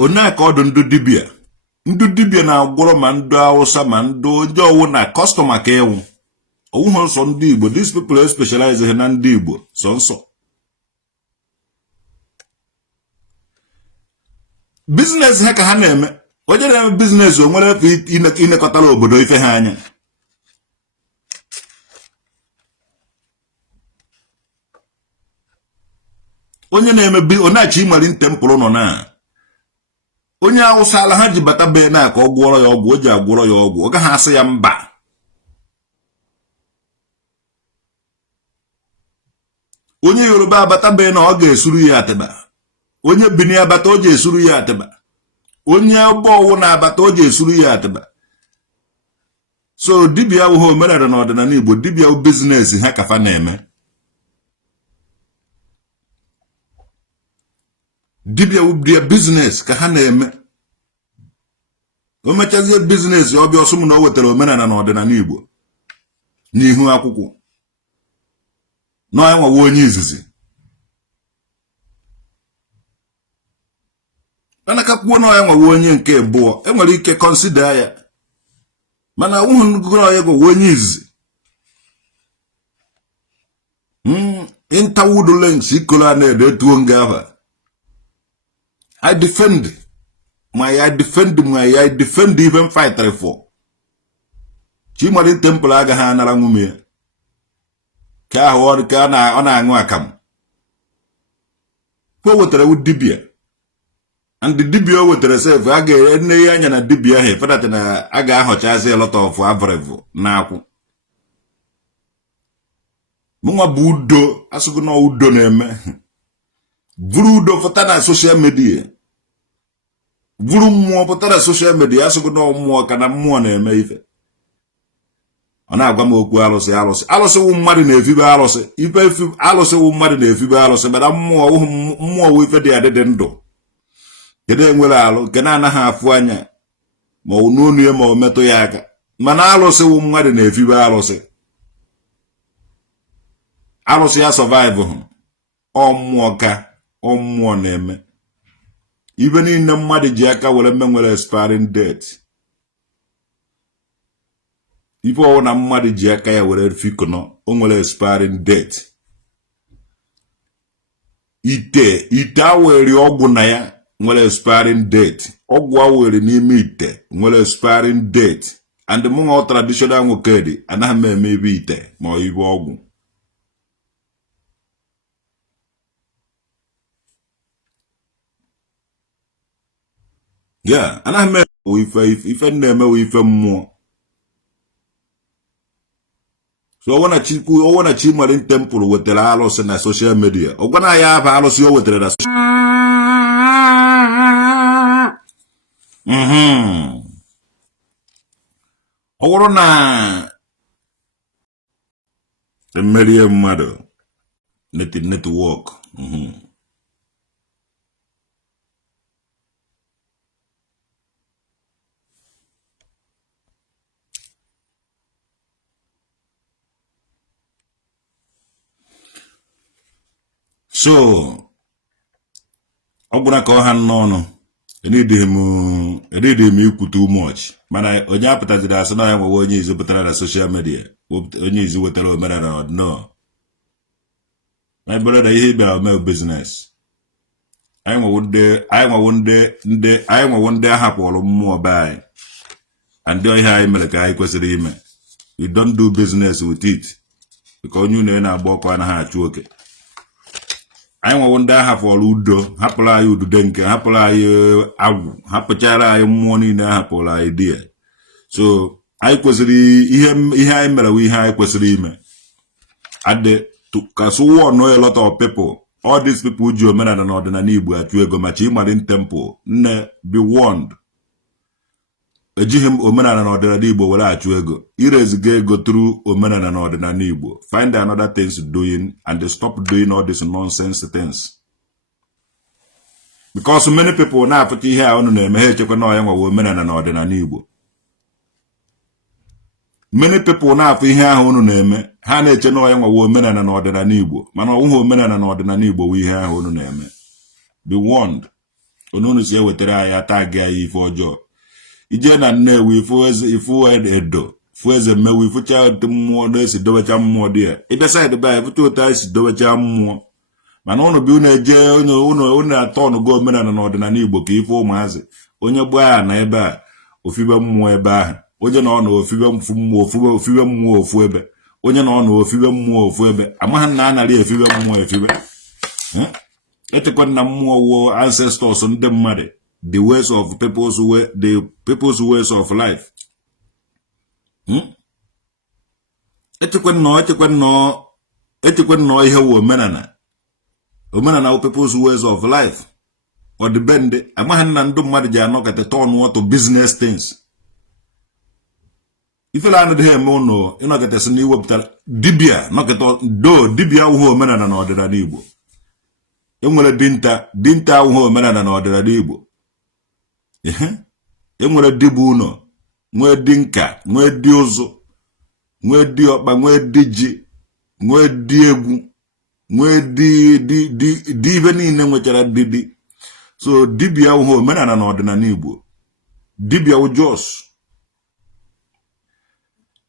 onye ka ọdụ ndị dibia na-agwọrọ ma ndị Hausa ma ndị onye ọwụ na kọstọma ka ịnwụ ọwụghị nsọ ndị Igbo. These people specialize na ndị Igbo sọ nsọ business ha ka ha na-eme. Onye na-eme business o nwere efe inekọtara obodo ife ha anya. Onye na-eme onye Chinmari tempụl nọ na onye Hausa ala ha ji bata be na ka ọ gwọrọ ya ọgwụ o ji agwọrọ ya ọgwụ ọ gaghị asị ya mba. Onye Yoruba abata be na ọ ga-esuru ya atịba. Onye Bini abata o ji esuru ya atịba. Onye ọbọwụ na-abata o ji esuru ya atịba. So dibia awụghị omenala na ọdịnala Igbo. Dibia business ha kafa na-eme. Dibia business ka ha na-eme. O mechazie business ọbịa ọsụmụ na o wetara omenala na ọdịnala Igbo n'ihu akwụkwọ na enwewe onye izizi anaka kwuo na enwewe onye nke abụọ enwere ike consider ya mana ụhụ ngụgụrụ ya gwa onye izizi interwood links ikola na-ede tuo nga ahụ I defend even fight for Chinmari temple agaghị anara nwume ya ka ahụ ọrụ ka ọ na-aṅụ akamụ o wetara dibia and dibia o wetara sef a ga-ene ya anya na dibia ahụ efedata na a ga-ahọchazi lot of avrevu na akwụ mụnwa bụ udo asụgụ na udo na-eme vuru udo fụta na social media vuru mmụọ pụta na social media asụgụ na mmụọ ka na mmụọ na-eme ife ọ na-agwa m okwu alụsị wụ mmadụ na-efibe alụsị ife alụsị wụ mmadụ na-efibe alụsị mana mmụọ wụ ife dị adịdị ndụ kedu enwere alụ nke na-anaghị afụ anya ma ọ n'onu ya ma ọ metụ ya aka mana alụsị wụ mmadụ na-efibe alụsị ya survive hụ mmụọ ka mmụọ na-eme ibe niile mmadụ ji aka were nwere expiring date. Ife ọwụ na mmadụ ji aka ya were fikọnọ o nwere expiring date. Ite awere ọgwụ na ya nwere expiring date. Ọgwụ awere n'ime ite nwere expiring date. And mụnwa traditional nwoke dị anaghị m eme ibe ite ma ọ ibe ọgwụ. Yeah, anaghị m eme ife na-eme ife mmụọ. So ọwụ na Chinmari temple wetara alụsị na social media. Ọgwana ya aba alụsị o wetara na ọ wụrụ na emerie mmadụ network. So ọ gwara ka ọha n'ọnụ edighị m ikwu too much mana onye apụtaziri asị na ya nwewe onye izu pụtara na social media onye izu wetara omenala ọdịnala my brother ihe bịara ome business anyị nwewo ndị ahapụrụ mmụọ be anyị and ihe anyị mere ka anyị kwesịrị ime. We don't do business with it because onye unu na-agba ọkụ anaghị achụ oke. Anyị nwewo ndị ahapụrụ udo hapụrụ anyị udude nke hapụrụ anyị agwụ hapụchara anyị mmụọ niile ahapụrụ anyị dị ya. So anyị kwesịrị ihe anyị mere ihe anyị kwesịrị ime. Ka so know a lot of people. All these people ji omenala na ọdịnala Igbo achụ ego ma Chinmari temple nne be warned. Ejighị m omenala na ọdịnala Igbo were achụ ego. Ireziga ego through omenala na ọdịnala Igbo. Find another things doing and stop doing all these nonsense things. because many people na-apụta ihe a unu na-eme ha echekwa na ọya nwawo omenala na ọdịnala Igbo. Many people na-apụ ihe ahụ unu na-eme ha na-eche na ọya nwawo omenala na ọdịnala Igbo, mana ọwụghị omenala na ọdịnala Igbo wụ ihe ahụ unu na-eme. Be warned. Unu si ewetara anyị atag anyị ife ọjọọ. Ije na Nnewi ifu edo fu eze mmewu ifucha mmụọ na-esi dobecha mmụọ dị ya. Ịbịasa edebe anyị fụta otu anyị si dobecha mmụọ. Mana unu bi unu eje unu atọ ọnụgo omenala na ọdịnala Igbo ka ife ụmụazị onye gbaa na ebe a ofibe mmụọ ebe ahụ, onye na ọ na ofibe mmụọ ofu ebe, onye na ọ na ofibe mmụọ ofu ebe, amaghị na anarị efibe mmụọ efibe. Etekwa na mmụọ wo ancestors ndị mmadụ, the ways of people's ways of life. Etekwa nnọọ ihe wo omenala wo people's ways of life. Or the bend, amaghị na ndị mmadụ ji anọkata turn to business things. Ife la anadị ha eme ụnụ ịnọkata si na iwepụtara dibia nọkata do dibia awụghị omenala na ọdịnala Igbo. Enwere dinta awụghị omenala na ọdịnala Igbo. Enwere dibu ụnọ, nwee di nka, nwee di ụzụ, nwee di ọkpa, nwee di ji, nwee di egwu, nwee di ibe niile nwechara di. So dibia awụghị omenala na ọdịnala Igbo. Dibia wụ jos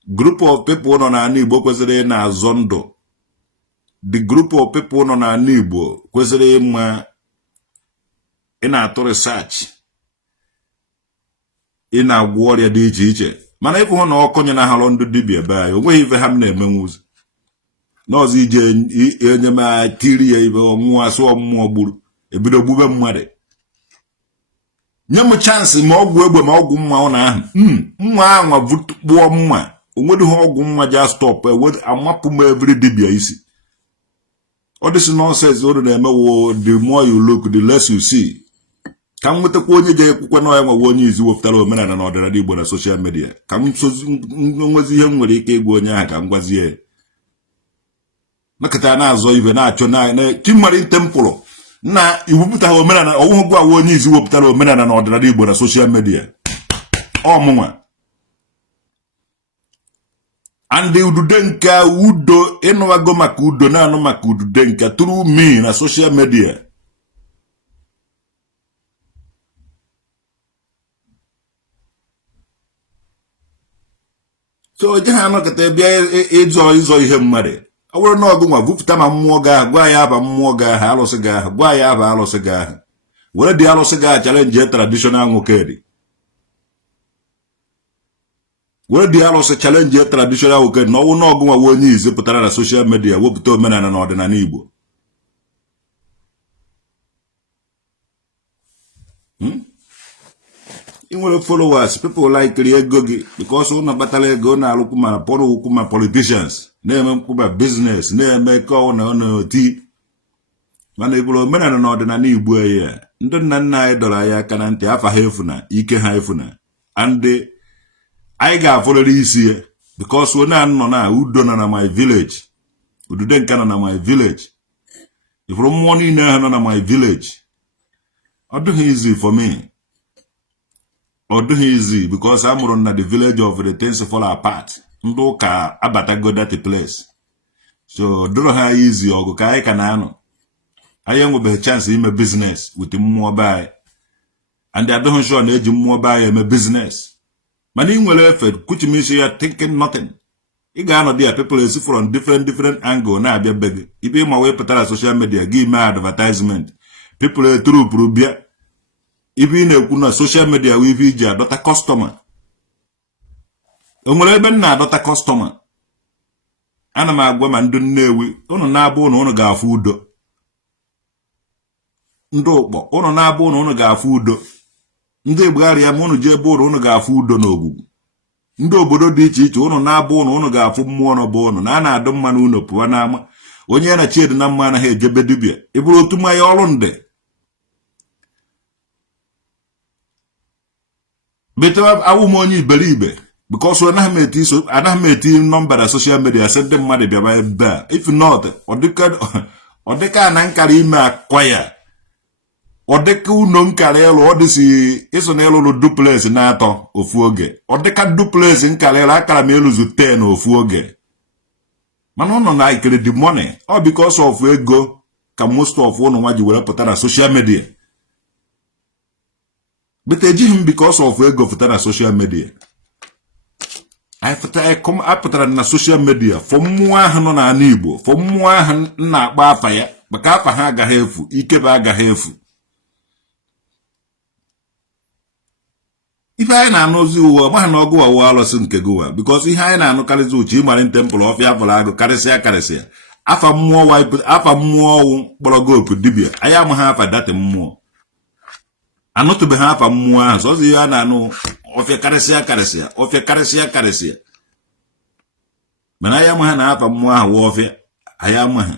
group of people nọ na Igbo kwesịrị na-azọ ndụ. The group of people nọ na Igbo kwesịrị ịma ị na-atụ research, ị na-agwọ ọrịa dị iche iche. Mana ịfụ na ọkọnye na halọ ndụ dibia be anyị onweghị ife ha m na-emenwuzi n'ọzọ ije enye m tiri ya ibe ọnwụọ asụ ọmụmụ gburu ebido gbube mmadụ. Nye m chance ma ọgwụ egbe ma ọgwụ mma ọ na ahụ mma anwa kpụọ mma onwedịghị ọgwụ mma ja stop amapụ m every dibia isi. All this nonsense unu na-emewo, the more you look the less you see. Ka m nwetakwa onye je ekwukwe na ọya nwawo onye izi wepụtara omenala na ọdịnala Igbo na social media ka m nwezi ihe m nwere ike ịgwa onye ahụ ka m gwazie nakọta na-azọ ibe na-achọ na Chinmari temple na iwepụtaghị omenala ọwụghị gwa onye izi wepụtara omenala na ọdịnala Igbo na social media ọmụnwa. And the udude nka udo ịnụwago maka udo na-anụ maka udude nka through me na social media. So je ha anọkọta bịa ịzọ ihe mmadụ. Ọ bụrụ na ọgụ nwa gụpụta ma mmụọ ga gwa ya aba mmụọ ga ha alụsị ga ha gwa ya aba alụsị ga ha were dị alụsị ga challenge traditional nwoke dị. Were dị alụsị challenge traditional nwoke na ọwụ na ọgụ nwa onye izi pụtara na social media wepụta omenala na ọdịnala Igbo. I nwere followers, people like ego gị because ụnụ kpatara ego na-alụkwu ma pọrọ ukwu ma politicians na-eme mkpụba business na-eme ka ọ na oti. Mana iburu omenala na ọdịnala Igbo ya ndị nna nna anyị dọrọ anyị aka na ntị afa ha efuna ike ha efuna and anyị ga-afọrịrị isi ya because onye a nọ na udo nọ na my village, udude nka nọ na my village, ifuru mmụọ niile ha nọ na my village. Ọ dịghị easy for me. Ọ dịghị easy because amụrụ na the village of the things fall apart. Ndị ụka abatago that place. So dịrọ ha easy ọgụ ka anyị ka na-anọ. Anyị enwebeghị chance ime business with mmụọ be anyị. And adịghị sure na eji mmụọ be anyị eme business. Mana ị nwere efe kuchimisi ya thinking nothing. Ị ga-anọ dị ya people esi from different angle na-abịa be gị. Ibe ịma wee pụtara social media gị mee advertisement. People eturupụrụ bịa. Ibe ị na-ekwu na social media wee ibe iji adọta customer. O nwere ebe m na-adọta customer. Ana m agwa ma ndị Nnewi unu na-abụ unu ga-afụ udo. Ndị ụkpọ unu na-abụ unu ga-afụ udo. Ndị Igbogharị ya ma unu jee ebe unu ga-afụ udo n'ogwugwu. Ndị obodo dị iche iche unu na-abụ unu ga-afụ mmụọ n'ọbụ unu na a na-adụ mma na unu pụọ n'ama. Onye na chiedu na mma anaghị ejebe dibia. Ị bụrụ otu mmanya ọrụ nde. Better awụ m onye iberibe because anaghị m eti nọmba na social media sị ndị mmadụ bịaba ebe a. If not, ọ dịka na nkara ime akwa ya Odeka uno nkara elu odisi iso na elu duplex na atọ ofu oge. Odeka duplex nkara elu akara m eluzu 10 ofu oge. Mana ono na ikere the money. All because of ego ka most of unu nwa ji were pụta na social media. But ejighị because of ego pụta na social media. I pụtara na social media for mmụọ ahụ nọ na Igbo, for mmụọ ahụ na-akpa afa ya, maka afa ha agaghị efu, ike ba agaghị efu. Ife anyị na-anụzi ụwa ma ha na ọgụ ụwa alụsị nke gụwa because ihe anyị na-anụkarịzi uche Chinmari temple ọfịa afọrọ agụ karịsịa afa mmụọ ọwụ kpọrọ goku dibia anyị amaghị afa dati mmụọ anụtụbe ha afa mmụọ ahụ sọzi ihe a na-anụ ọfịa karịsịa mana anyị amaghị na afa mmụọ ahụ wụ ọfịa anyị amaghị.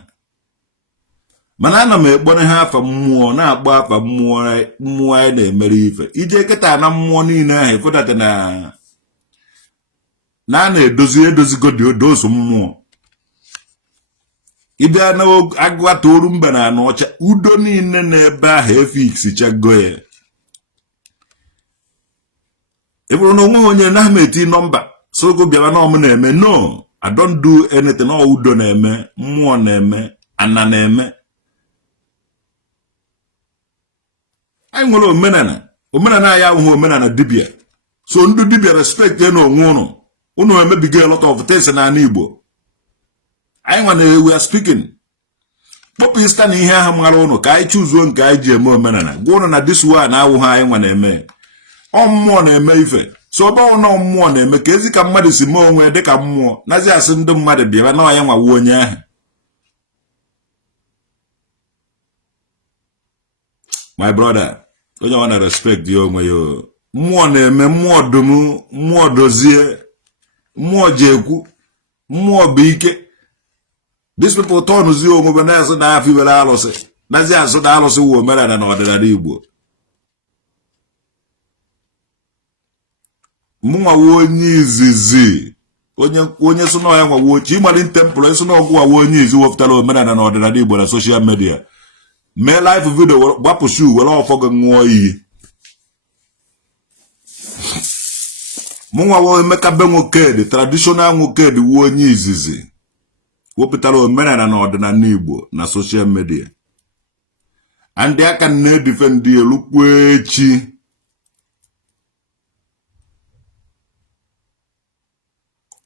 Mana ana m ekpone ha afa mmụọ na-agba afa mmụọ anyị na-emere ife ije kịta na mmụọ niile ahụ ịfụdata na na-edozigo dị odoso mmụọ ịbịa na agụa toru mba na anọ ọcha udo niile na-ebe ahụ efix chago ya ịbụrụ na onwe onye na m eti nọmba sogo bịara na ọmụ na-eme no I don't do anything na udo na-eme mmụọ na-eme ana na-eme. Anyị nwere omenala anyị ahụhụ omenala dibia so ndị dibia respect ya na onwe unu emebigo a lot of things na ana Igbo. Anyị nwa na we are speaking kpọpụ ista na ihe ahụ mara unu ka anyị chuzuo nke anyị ji eme omenala gwa unu na this one na-awụghị anyị nwa na-eme mmụọ na-eme ife so ọ bụrụ na mmụọ na-eme ka ezi ka mmadụ si mee onwe dịka mmụọ nazi asị ndị mmadụ bịara na ya nwawo onye ahụ. My brother, onye wana respect ya onwe ya. Mmụọ na-eme, mmụọ dum, mmụọ dozie, mmụọ ji ekwu, mmụọ bụ ike. These people turn zi onwe na asụ na afọ were alụsị. Nazi asụ na alụsị wo omenala na ọdịnala Igbo. Mụnwa onye izizi, onye so na ya nwawo Chinmari temple so na ọgwụ onye izi wepụtara omenala na ọdịnala Igbo na social media. Mee live video gbapụ shoe were ọfọ gị ṅụọ iyi. Mụnwa wo Emeka be nwoke dị traditional nwoke dị wo onye izizi wepụtara omenala na ọdịnala Igbo na social media. And aka na-edefend elukwu echi.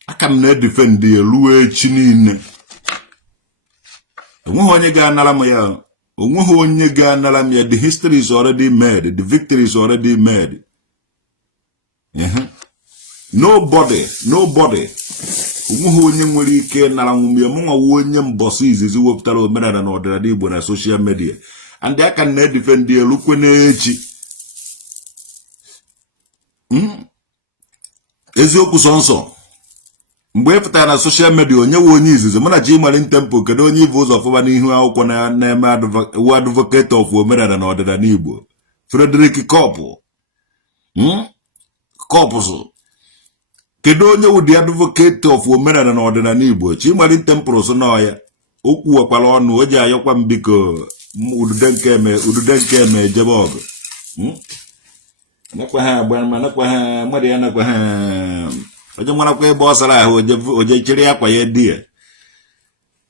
Aka m na-edefend elu echi niile. Onweghị onye ga-anara m ya. Onweghị onye ga-anara m ya. The history is already made. The victory is already made. Nobody. Onweghị onye nwere ike nara nwunye mụnwa onye mbọsị izizi wepụtara omenala na ọdịnala Igbo na social media. And aka na-edefend elukwe n'echi. Eziokwu sọnsọ. Mgbe pụtara na social media onye nwe onye izizi mụ na Chinmari temple kedu onye ibu ụzọ fụba n'ihu akwụkwọ na-eme advocate of omenala na ọdịnala Igbo Frederick Corpus kedu onye wụ advocate of omenala na ọdịnala Igbo Chinmari temple so na ya okwu wekwara ọnụ o ji ayọkwa m biko udude nke eme ejebe ọgụ nakwa ha agba ma nakwa ha mmadụ ya nakwa ha oje marakwa ebe ọ sara ahụ oje chiri akwa ya di ya.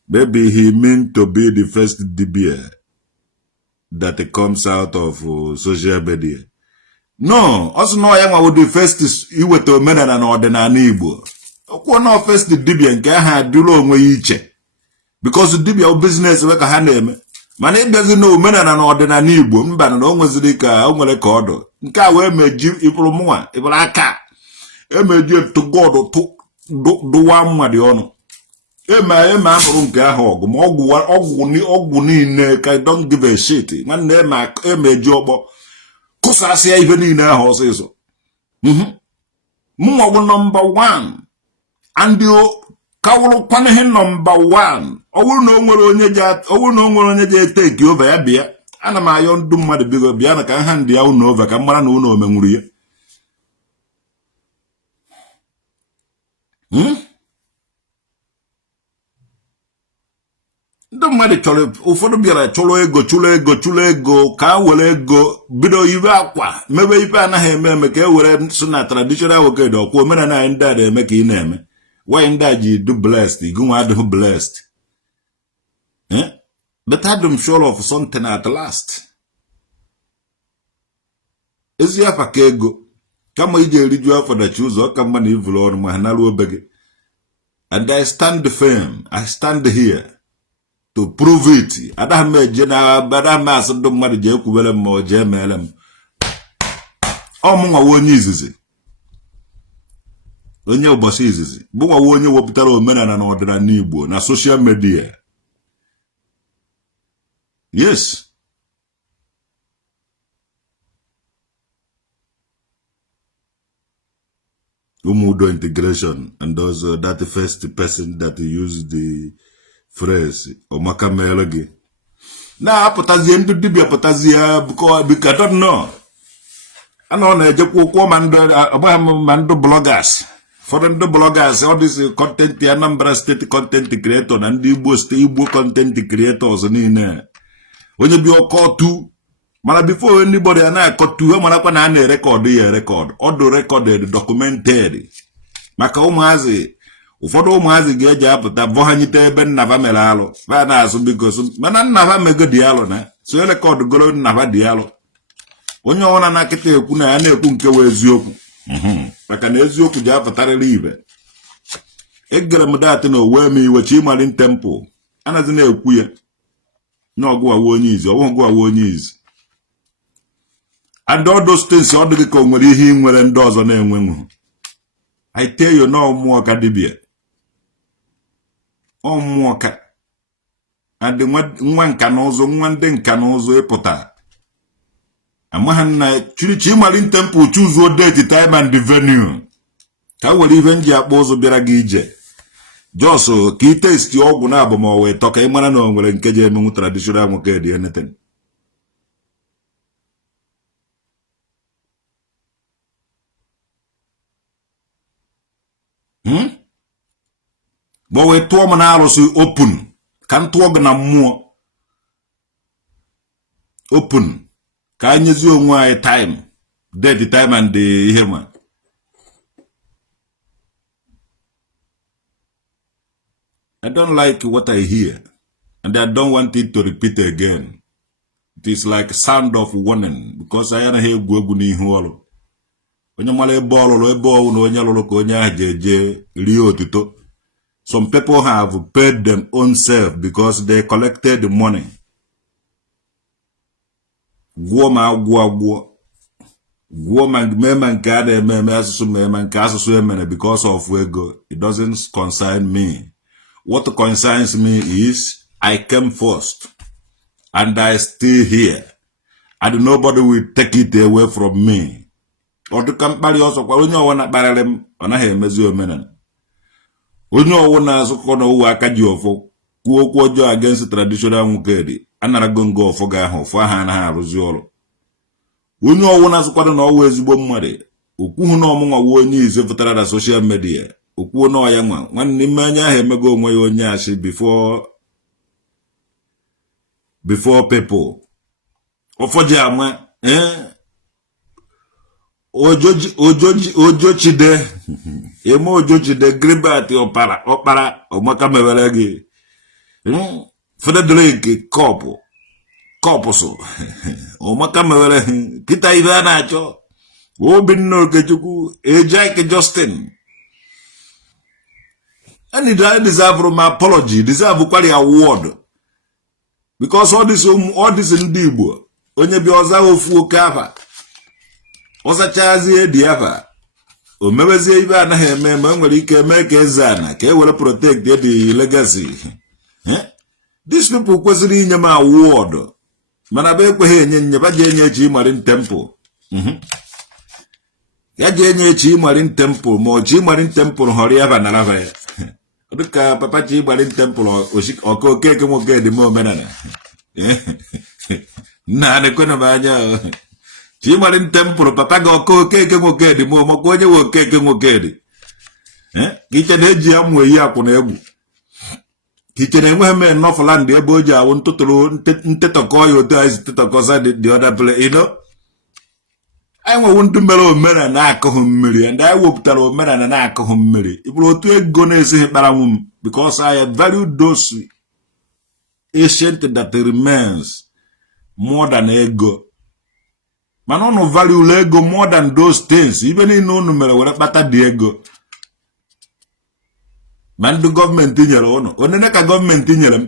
Maybe he meant to be the first debia that comes out of social media. No, also no ya nwa the first iweta omenala na ọdịnala Igbo. Okwu na first debia nke ha dụrụ onwe ya iche. Because debia o business we ka ha na-eme. Mana ịbịazi na omenala na ọdịnala Igbo mba na o nweziri ka o nwere ka ọdụ. Nke a wee meji ịbụrụ mụnwa ịbụrụ aka. Emeji to God to duwa mmadụ ọnụ. Eme ahụrụ nke ahụ ọgụ ma ọgwụ niile ka don't give a shit. Nwanne emeji ọkpọ kụsasịa ife niile ahụ ọsịsọ. Mụnwa bụ number 1 and kawụrụ kwanaghị number 1. Ọwụrụ na o nwere onye ji eteki over ya bịa. Ana m ayọ ndụ mmadụ bigo bịa na ka nha ndị ya unu over ka mara na unu omenwuru ya. Ndị mmadụ chọrọ ụfọdụ bịara chụrụ ego ka were ego bido ibe akwa mebe ibe anaghị eme ka e were so na traditional nwoke dị ọkwa omenala anyị ndị a na-eme ka ị na-eme why ndị a ji do blessed gụnwa adịghị blessed but I'm sure of something at last. Ezi afa ka ego kama ije eriju afọ dachi ụzọ ka mma na ivụrụ ọrụ ma ha naruo obe gị. And I stand firm. I stand here to prove it. Adahme eje na badahme asị ndị mmadụ je ekwubere m ma ọ je emeele m. Ọ mụ nwa onye izizi. Onye ụbọchị izizi. Bụ nwa onye wepụtara omenala na ọdịnala Igbo na social media. Yes. Umudo integration, and also that first person that used the phrase Omaka Melagi. Now potassium to debia potassium because I don't know. I know Mando bloggers. For them the bloggers, all this content the Anambra State content creator and the Igbo content creators in when you be called to Mara before anybody and I cut to him and I record. All the recorded, documented. Maka umazi. Ufodo umazi geja hapo tabohanyite ben nava melalo. Vana aso because manan nava mego dialo na. So you record golo nava dialo. Onyo wana nakete kuna yane kunke wezioku. Maka na ezioku japa tare live. Egere mudate no wemi wa Chinmari temple. Anazine ukuye. No go awonyizi. I won't go awonyizi. And all those things, all the Kongwari him were endorsed on them. I tell you no more debia. Oh more and the one can also one thing can also epota. A man Chinmari temple choose what date, time and the venue. How will even Jabozo Beragije? Joso, key taste your gunabamo way talk a man on where engagement traditional mokedi anything. But we two man so open. Can't talk na more open. Can you zoom my time? Dead time and the human. I don't like what I hear, and I don't want it to repeat again. It is like sound of warning because I am here Guguni Holo. When you male ball or a ball, no yellow conya jeje Rio Tito. Some people have paid them own self because they collected the money. Because of wego, it doesn't concern me. What concerns me is I came first and I stay here. And nobody will take it away from me. Or the company also when you want to buy them on a measure. When you want to work at you for Kuojo against the traditional Mukedi, another gun go for Gaho, for Hana Rosiolo. When you want to always bomb money, Ukuno Munga Woni is a social media. Ukuno Yama, one Nimanya Hemego Moyonyashi before people. Or for Jama, Ojochide, Emo Jochide, Gribati opera, or Makamelagi. For the drink, corposo, or Makamele, Kita Ivanacho, Wobin Kechuku, Ejake Justin. And it deserve my apology, deserve quality award. Because all this in Igbo, onye bi oza ofu kava. Oza chazi diava. O mebezi ibe anaghị eme ma nwere ike eme ka ezana ka e were protect the legacy. These people kwesịrị inye m award. Mana be ekweghị enye ba je enye Chinmari temple. Ya je enye Chinmari temple, ma Chinmari temple hori ava na lava. Oduka papa Chinmari temple oko keke mo ke di mo menana. Na ne kono banya. Chinmari temple papa go oko keke mo ke di mo ko nye wo keke mo ke di. Kicha deji amwe yi akuna egbu. Kitchen and women enough land, the Boja, want to Tetoko, you Tetoko, the other place, you know. I want to mellow men and alcohol and I will tell men and alcohol milli. It will to a goodness because I value those ancient that remains more than ego. Man, no value ego more than those things, even in no number what about the ego. Man, the government in your own, or the next government in your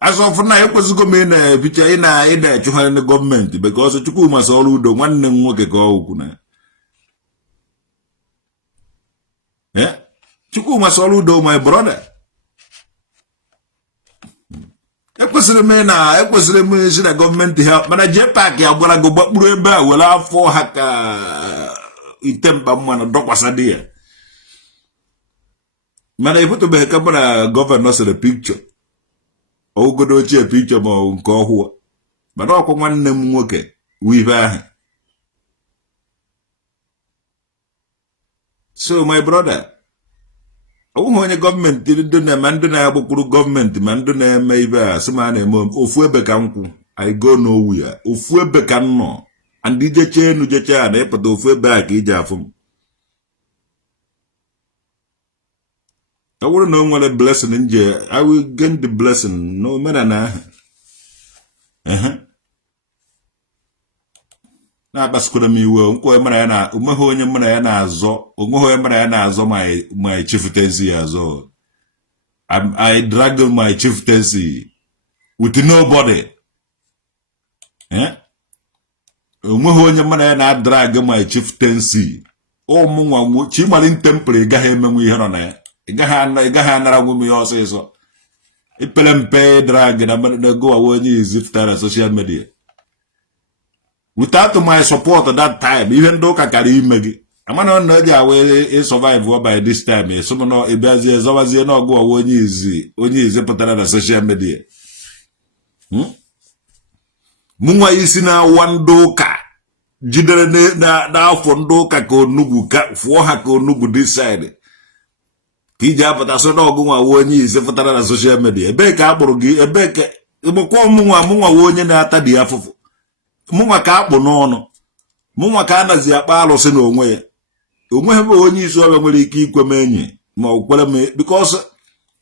as of now, I was going in a picture in the government because the Chukumas all do one name work a go. Yeah, Chukumas all do my brother. I was the government to help, but I jet pack, I'm gonna go back will have 4 hacker in temper one of Dr. Sadia. Man, I put to be a couple of governors in the picture. Oh, go to a picture more go. But all one name work we've so, my brother. When the government didn't do a mandana government, mandana maybe some man Ufwebe Kanku. I go nowhere. Ufwebe Kanno. And DJ Chen Ujacha, and Epa Ufwebe back Ijafum. I wouldn't know what a blessing in jail. I will gain the blessing, no matter now. Na baskura mi we nko e mara na umeho onye mara ya na azo umeho e mara ya na azo my chieftaincy azo I drag my chieftaincy with nobody umeho onye mara ya na drag my chieftaincy o munwa Chinmari temple ga ha emenwu ihe no na ya ga ha nara nwu mi oseso ipele mpe drag na go awonye izifta social media. Without my support at that time, even though I carry Maggie, I'm not know survive by this time. Some no Ebazi is always no go when is a pattern of social media. Munga isina one doka. Jidere na fondoka ko nugu ka fuha ko nugu this side. Kija pata no go when is a pattern of social media. Ebeka aborogi ebeke eboko munga wonye na ata di afufu. Munga ka akpụ n'ọnụ munga ka anazi akpa alụsị na onwe ya onwe ha onye isi ọbịa nwere ike ikwe m enyi ma okwere m because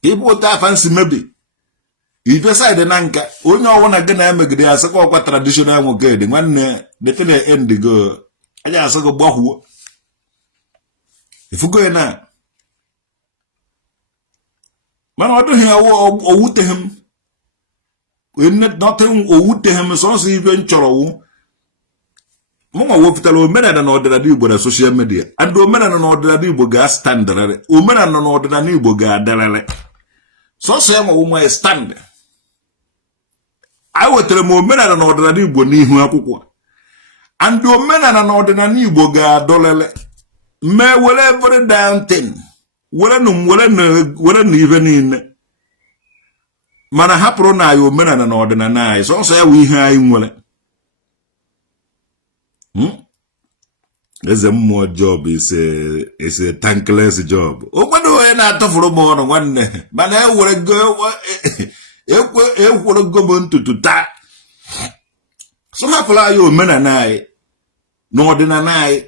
ịbụ ta fancy maybe ife side na nka onye ọwụna gị na-emegide ya sị ka ọkwa traditional nwoke dị nwanne define end go aja asị gị gbahuo ifugo ya na mana ọ dịghị owuteghị m nothing owuteghị so so ife nchọrọ wu mụnwa wepụtara omenala na ọdịnala Igbo na social media and omenala na ọdịnala Igbo ga stand rere omenala na ọdịnala Igbo ga adarere so so enwe ụmụ stand I wetara m omenala na ọdịnala Igbo n'ihu akwụkwọ and omenala na ọdịnala Igbo ga adolele me were every damn thing were na ife niile mana hapụrụ na ya omenala na ọdịnala anyị sọsọ ya wụ ihe anyị nwere eze mmụọ job is a thankless job okwado onye na-atọfuru m ọnụ nwanne mana ekwere gobo ntutu taa so hapụrụ anyị omenala anyị na ọdịnala anyị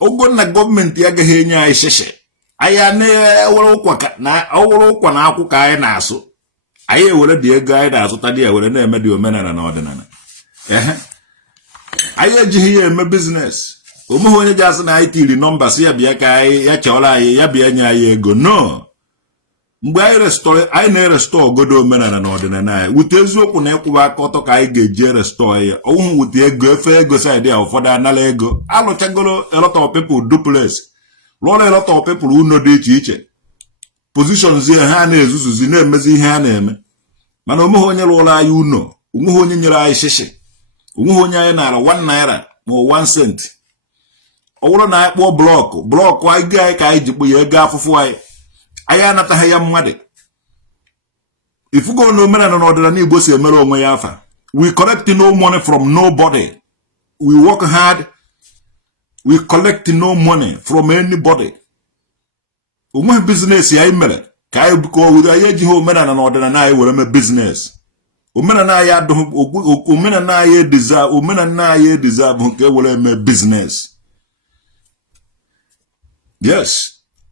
ogo na gọọmenti agaghị enye anyị shishi anyị na-ewere ụkwa na akwụ ka anyị na-asụ anyị ewere dị ego anyị na-azụta dị ya were na-eme dị omenala na ọdịnala anyị ejighị ya eme biznes omeghe onye ji asị na anyị tiri nọmba si ya bịa ka anyị ya chọrọ anyị ya bịa nye anyị ego no mgbe anyị na-erestọ ogodo omenala na ọdịnala anyị wute eziokwu na ịkwụba aka ọtọ ka anyị ga-eji erestọ ya ọwụhụ wute ego efe ego saịdị ya ụfọdụ anala ego alụchagoro a lot of people duplex lụọrọ a lot of people ụlọ dị iche iche positions ya ha na-ezuzuzi na-emezi ihe ha na-eme mana omeghe onye lụọrọ anyị ụlọ onweghị onye nyere anyị shishi onweghị onye anyị nara 1 naira ma 1 cent ọ bụrụ na anyị kpụọ blọkụ anyị ga anyị ka anyị ji kpụ ya ego afụfụ anyị anataghị ya mmadụ ifugo na omenala na ọdịnala Igbo si emere onwe ya afa we collect no money from nobody we work hard we collect no money from anybody onweghị business anyị mere ka anyị bụkọ owuru anyị ejighị omenala na ọdịnala anyị were mee biznes. Omenala anyị adịghị omenala anyị edizabụ nke were mee biznes. Yes,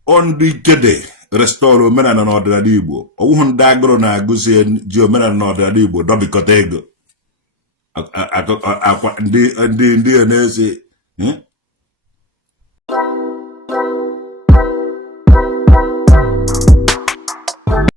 on the kede restore omenala na ọdịnala Igbo. Ọwụhụ ndị agụrụ na-agụzi ji omenala na ọdịnala Igbo dọbịkọta ego. Ndị na-ese